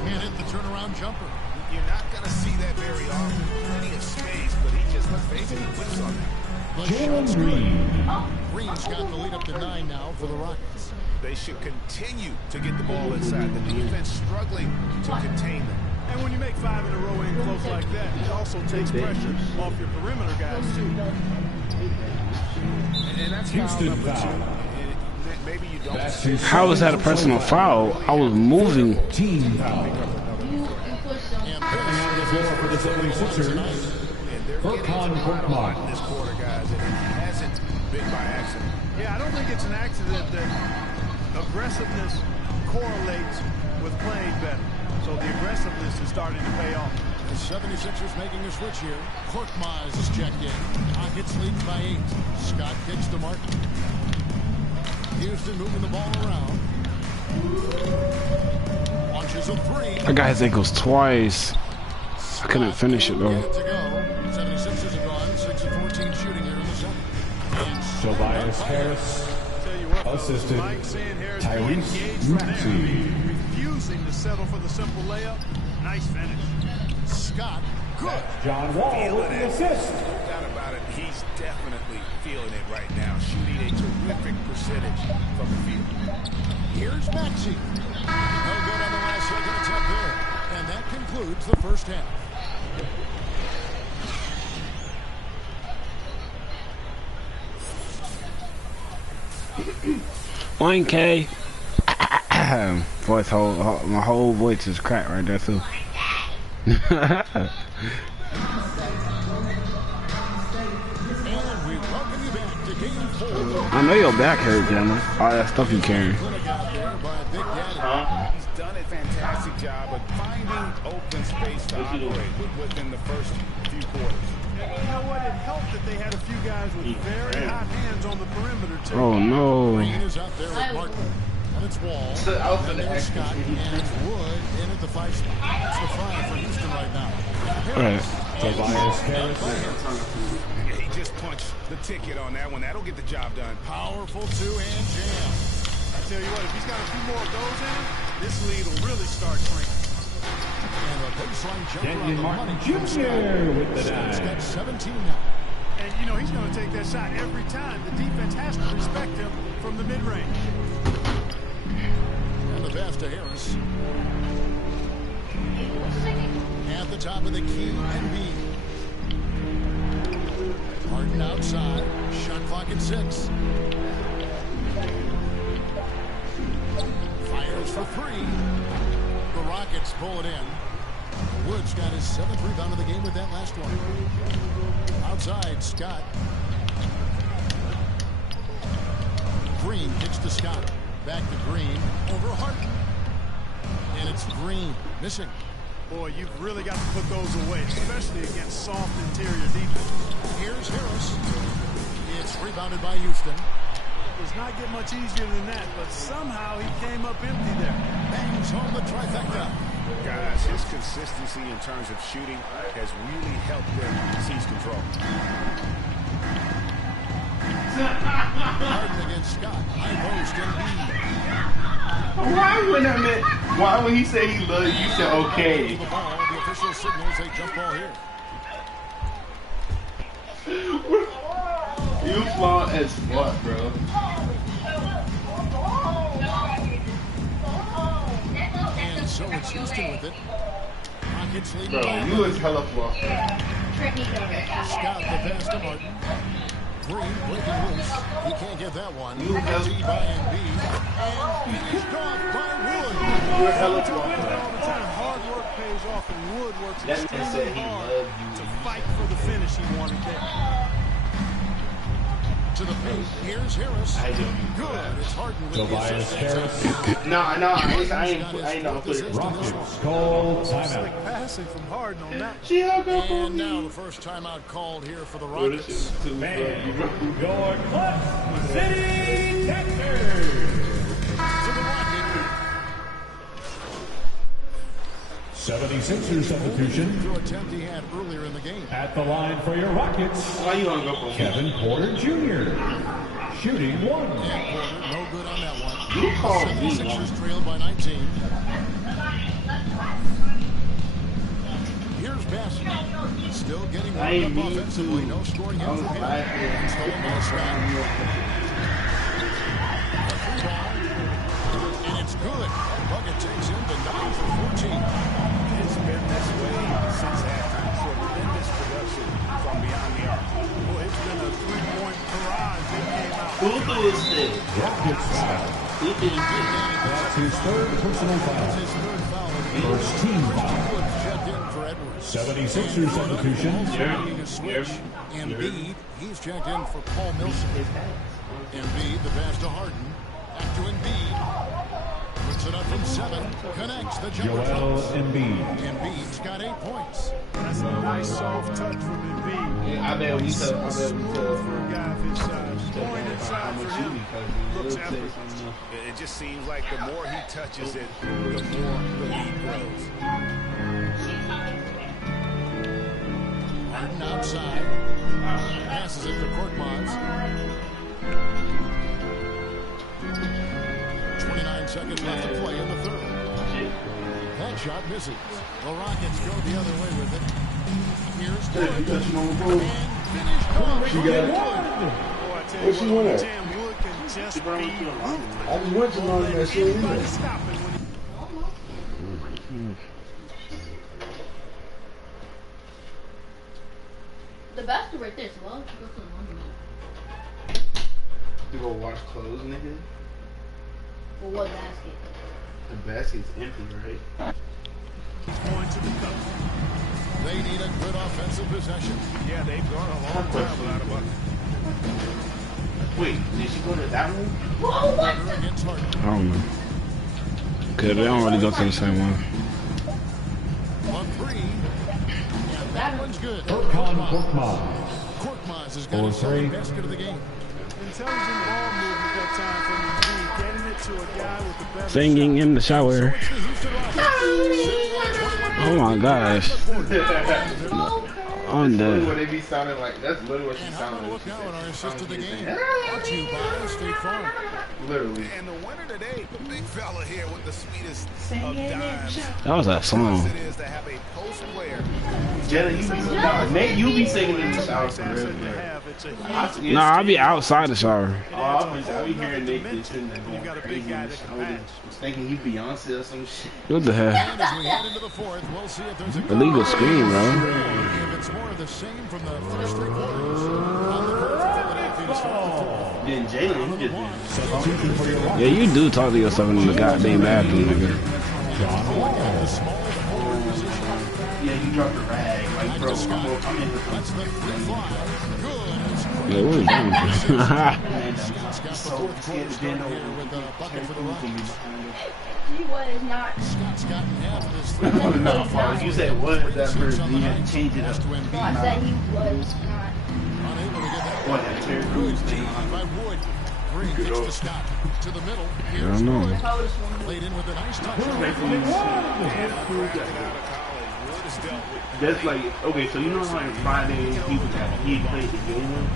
Can't hit the turnaround jumper. You're not going to see that very often. Plenty of space, but he just, let's face it, he whips on that. Jalen Green. Green's got the lead up to 9 now for the Rockets. They should continue to get the ball inside. The defense struggling to contain them. And when you make 5 in a row in close like that, it also takes pressure off your perimeter guys, too. And that's Houston foul number foul. 2. Maybe you don't. How was that a personal foul? I was moving. Team foul. And on the floor for the 76ers, Furkan Korkmaz. This quarter, guys, and it hasn't been by accident. Yeah, I don't think it's an accident that aggressiveness correlates with playing better. So the aggressiveness is starting to pay off. The 76ers making a switch here. Korkmaz is checked in. Rockets leads by 8. Scott kicks to Martin. Houston moving the ball around. Launches a 3. I got his ankles twice. I couldn't finish it though. 76ers have gone 6 of 14 shooting here in the second. Tobias Harris. Assistant Tyrese Maxey. Refusing to settle for the simple layup. Nice finish. Scott, good. John Wall with the assist. No doubt about it. He's definitely feeling it right now, shooting a terrific percentage from the field. Here's Maxey. No good on the last second attempt there. And that concludes the first half. One K. Voice my whole voice is cracked right there too. I know your back hurt, Cameron. All that stuff you carry. He's done a fantastic job of finding open space to operate within the first few quarters. And you know what? It helped that they had a few guys with very hot hands on the perimeter, too. Oh, no. Green is out there with Martin. And it's Wall. And then Scott. And it's Wood in at the 5 spot. That's the 5 for Houston right now. Right. Tobias Harris. He just punched the ticket on that one. That'll get the job done. Powerful 2-hand jam. I tell you what, if he's got a few more of those in him, this lead will really start shrinking. And a baseline jumper on Kenyon the Martin money. Jr. with the Scott's got dime. 17 now. And, you know, he's going to take that shot every time. The defense has to respect him from the mid-range. And the pass to Harris. At the top of the key and B. Martin outside. Shot clock at 6. Fires for 3. The Rockets pull it in. Woods got his 7th rebound of the game with that last one. Outside, Scott. Green kicks to Scott. Back to Green. Over Harden. And it's Green. Missing. Boy, you've really got to put those away, especially against soft interior defense. Here's Harris. It's rebounded by Houston. It does not get much easier than that, but somehow he came up empty there. Bangs home the trifecta. Guys, his consistency in terms of shooting has really helped them seize control. Harden against Scott. High post and Why when he said he loved you, you said okay. the ball. The official signals a jump ball here. You flawed as fuck, bro. And so it's Houston with it. Rockets lead Bro, by you was hella flawed. Scott the pass to Martin. Green breaking loose. He can't get that one. You hella T by Embiid. And finished off by Wood. You were hella All the flawed. time, hard work pays off, and Wood works That man said extremely he hard loved you. to fight for the finish he wanted there. To the paint. Here's Harris. I do. Good. It's Harden with the Tobias assist. Harris. No, I ain't gonna put it. Rockets call Slick timeout. passing from Harden on that. She hung up on And me. now the first timeout called here for the Bro, this Rockets. shit was too Man, funny. your Clutch City Texans. To the Rockets. 76ers substitution. Through attempt he had earlier in the game. At the line for your Rockets, Why you hung up on me? Kevin Porter Jr. shooting one. No good on that one. You called me 76ers trailed by 19. Here's Bassett. Still getting warmed up offensively. No scoring yet for him. Stolen by Scott. A free ball. And it's good. Bucket takes him to 9 for 14. It's been this way since halftime. So tremendous production from beyond the arc. Well, it's been a three-point barrage. They came out. Who threw his stick? Rockets foul. That's his third personal foul. First team foul. 76ers substitution. Embiid, he's checked in for Paul Millsap. Embiid, the pass to Harden. Back to Embiid. Puts it up from 7. Connects the jumper. Joel Embiid. Embiid's got 8 points. That's a nice soft touch from Embiid. Yeah, I bet we could. For a guy of his size. Going inside for him looks effortless. It just seems like the more he touches it, the more the lead grows. Harden outside. Passes it to Korkmaz. 29 seconds left to play in the third. That shot misses. The Rockets go the other way with it. Here's Wood. And finished off. She got it. What she went at? Tim Wood can just be I just went to learn that shit. anybody stop it when he The basket right there, so why don't you go to the laundromat? You go wash clothes, nigga? For what basket? The basket's empty, right? He's going to the cup. They need a good offensive possession. Yeah, they've gone a long time without a bucket. Wait, did she go to that one? Whoa, what? Against Harden. I don't know. Cause they don't really go to the same one. On 3. And that one's good. Korkmaz. Korkmaz has got his second basket of the game. Intelligent ball movement that time from Embiid, getting it to a guy with the better Singing in the shower. Oh my gosh. On That's the. what they be sounding like. That's literally what she sounded like. Look now at our assist of the game. Brought to you by State Farm. Literally. And the winner today, the big fella here with the sweetest of dimes. That was that song. It is to have a post player. Jenna, you be Nate, you be singing in the shower for real. Nah, I'll be outside the shower. Oh, I'll be hearing Nate this and that going crazy. I was thinking he Beyonce or some shit. What the hell? And as we head into the fourth, we'll see if there's a Illegal screen, bro. If it's more of the same from the first 3 quarters. On the court for Philadelphia's Then Jalen, he just Yeah, you do talk to yourself in the goddamn bathroom, nigga. yeah, you dropped a rag. Like, bro, I'm in the Yeah, what are you doing? so scared to bend over with a bucket for the Rockets. He was not. Scott's gotten half of his No, Paul, you said what? That version, you had to change it up. No, I said he was not. Unable to get that What, that Terry Crews thing? by Wood. Green kicks to Scott. To the middle. I don't know. Played in with a nice touch. That's like, okay, so you know how like Friday he played the game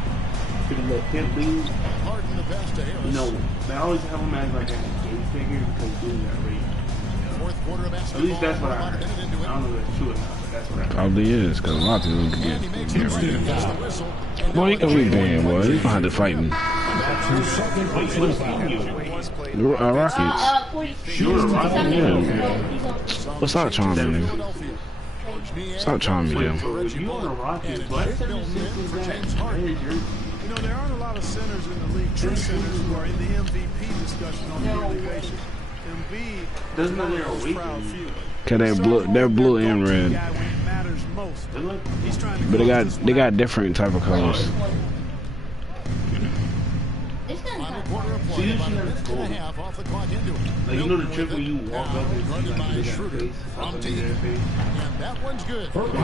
pretty much him leave. Harden the pass to Harris. You know, they always have him as like a game figure because dude got raped. Fourth quarter of At basketball. least that's what I heard. I don't know if it's true or not, but that's what I heard. Probably is, because a lot of people can get boy, you can be banned, boy. You gonna have to fight me. Rockets. Yeah. Well, stop trying me, nigga. Stop trying me, damn. You know, there aren't a lot of centers in the league, true centers, who are in the MVP discussion on a yearly basis. Embiid doesn't know they're awake. Cause they're blue and red. But they got different type of colors. So you see that it's cool. Like, you know the trick where you walk up and see like they got face up in their face? That one's good. What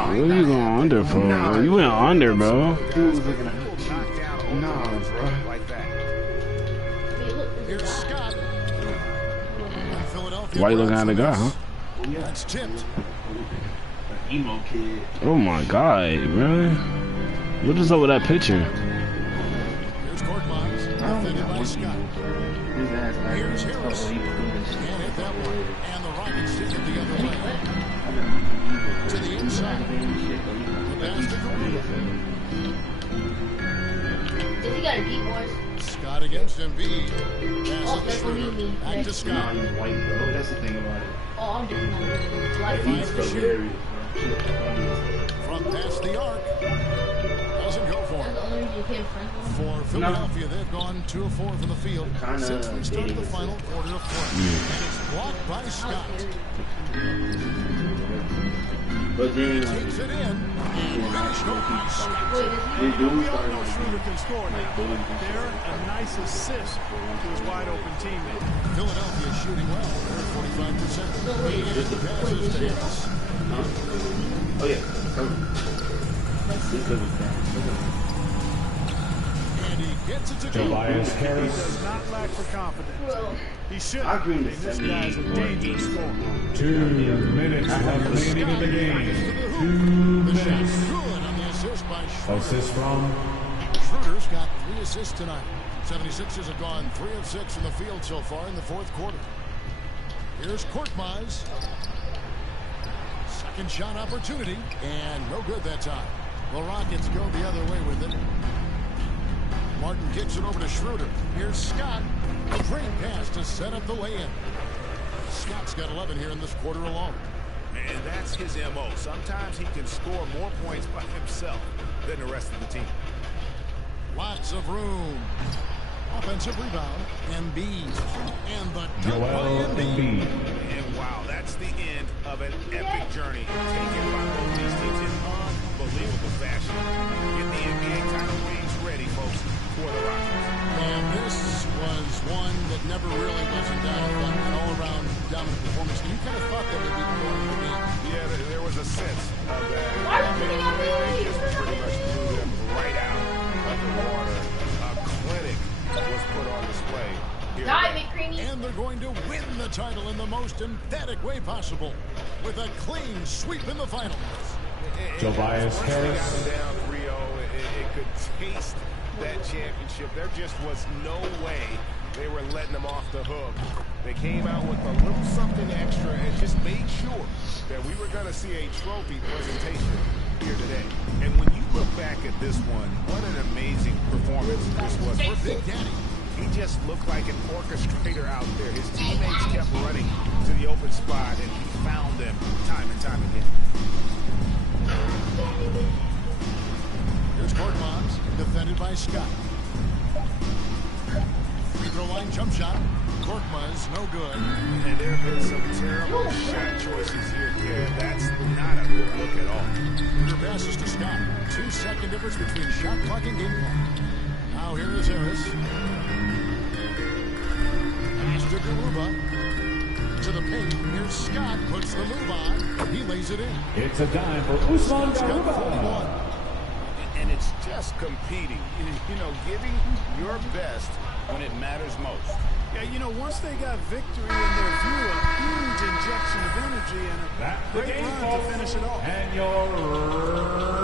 are you going under for? You went under, bro. Dude was looking at nah, bro. Like that. Here's Scott. Why you looking at the guy, huh? That's tipped. Emo kid. Oh my god, really? What is up with that picture? Scott. Here's Harris. Can't hit that one. And the Rockets take it the other way. To the inside. The pass to Garula. Does he got a beat, boys? Scott against Embiid. Pass to Schroeder. Back to Scott. That's the thing about it. Oh, I'm doing From past the arc. Doesn't go for it. For Philadelphia, they've gone 2 of 4 from the field since we started the final quarter of play. And it's blocked by Scott. But then, takes it in and finished off by Scott. they do We all start know Schroeder can score now. There, a nice assist to his wide open teammate. Philadelphia shooting well. They're at 45%. And the passes to Harris. Oh, yeah. And he gets it to Tobias He Harris. does not lack for confidence. He should. I agree with This guy's a dangerous scorer. 2 minutes remaining in the game. 2 minutes. Good on the assist by Schroeder. Assist from Schroeder's got 3 assists tonight. 76ers have gone 3 of 6 in the field so far in the 4th quarter. Here's Korkmaz. Second shot opportunity, and no good that time. The Rockets go the other way with it. Martin kicks it over to Schroeder. Here's Scott. A great pass to set up the lay-in. Scott's got 11 here in this quarter alone. And that's his MO. Sometimes he can score more points by himself than the rest of the team. Lots of room. Offensive rebound. Embiid. And the dunk by Joel Embiid. And wow, that's the end of an epic journey taken by both these teams in unbelievable fashion. Get the NBA title rings ready, folks, for the Rockets. And this was one that never really was a an all-around dominant performance. You kind of thought that would be going to be. Yeah, there was a sense of that. They just pretty much blew them right out of the water. A clinic was put on display here today. And they're going to win the title in the most emphatic way possible with a clean sweep in the finals. Tobias Harris. Once they got them down 3-0, it could taste that championship. There just was no way they were letting them off the hook. They came out with a little something extra and just made sure that we were going to see a trophy presentation here today. And when you look back at this one, what an amazing performance this was for Big Daddy. He just looked like an orchestrator out there. His teammates kept running to the open spot, and he found them time and time again. Here's Korkmaz, defended by Scott. Free throw line jump shot. Korkmaz, no good. And there have been some terrible shot choices here, Gary. That's not a good look at all. Your passes to Scott. 2-second difference between shot clock and game clock. Now here is Harris. Pass to Garuba. To the paint. Here's Scott. Puts the move on. He lays it in. It's a dime for Usman Garuba. And it's just competing. You know, giving your best when it matters most. Yeah, you know, once they got victory in their view, a huge injection of energy and a great run to finish it off. And your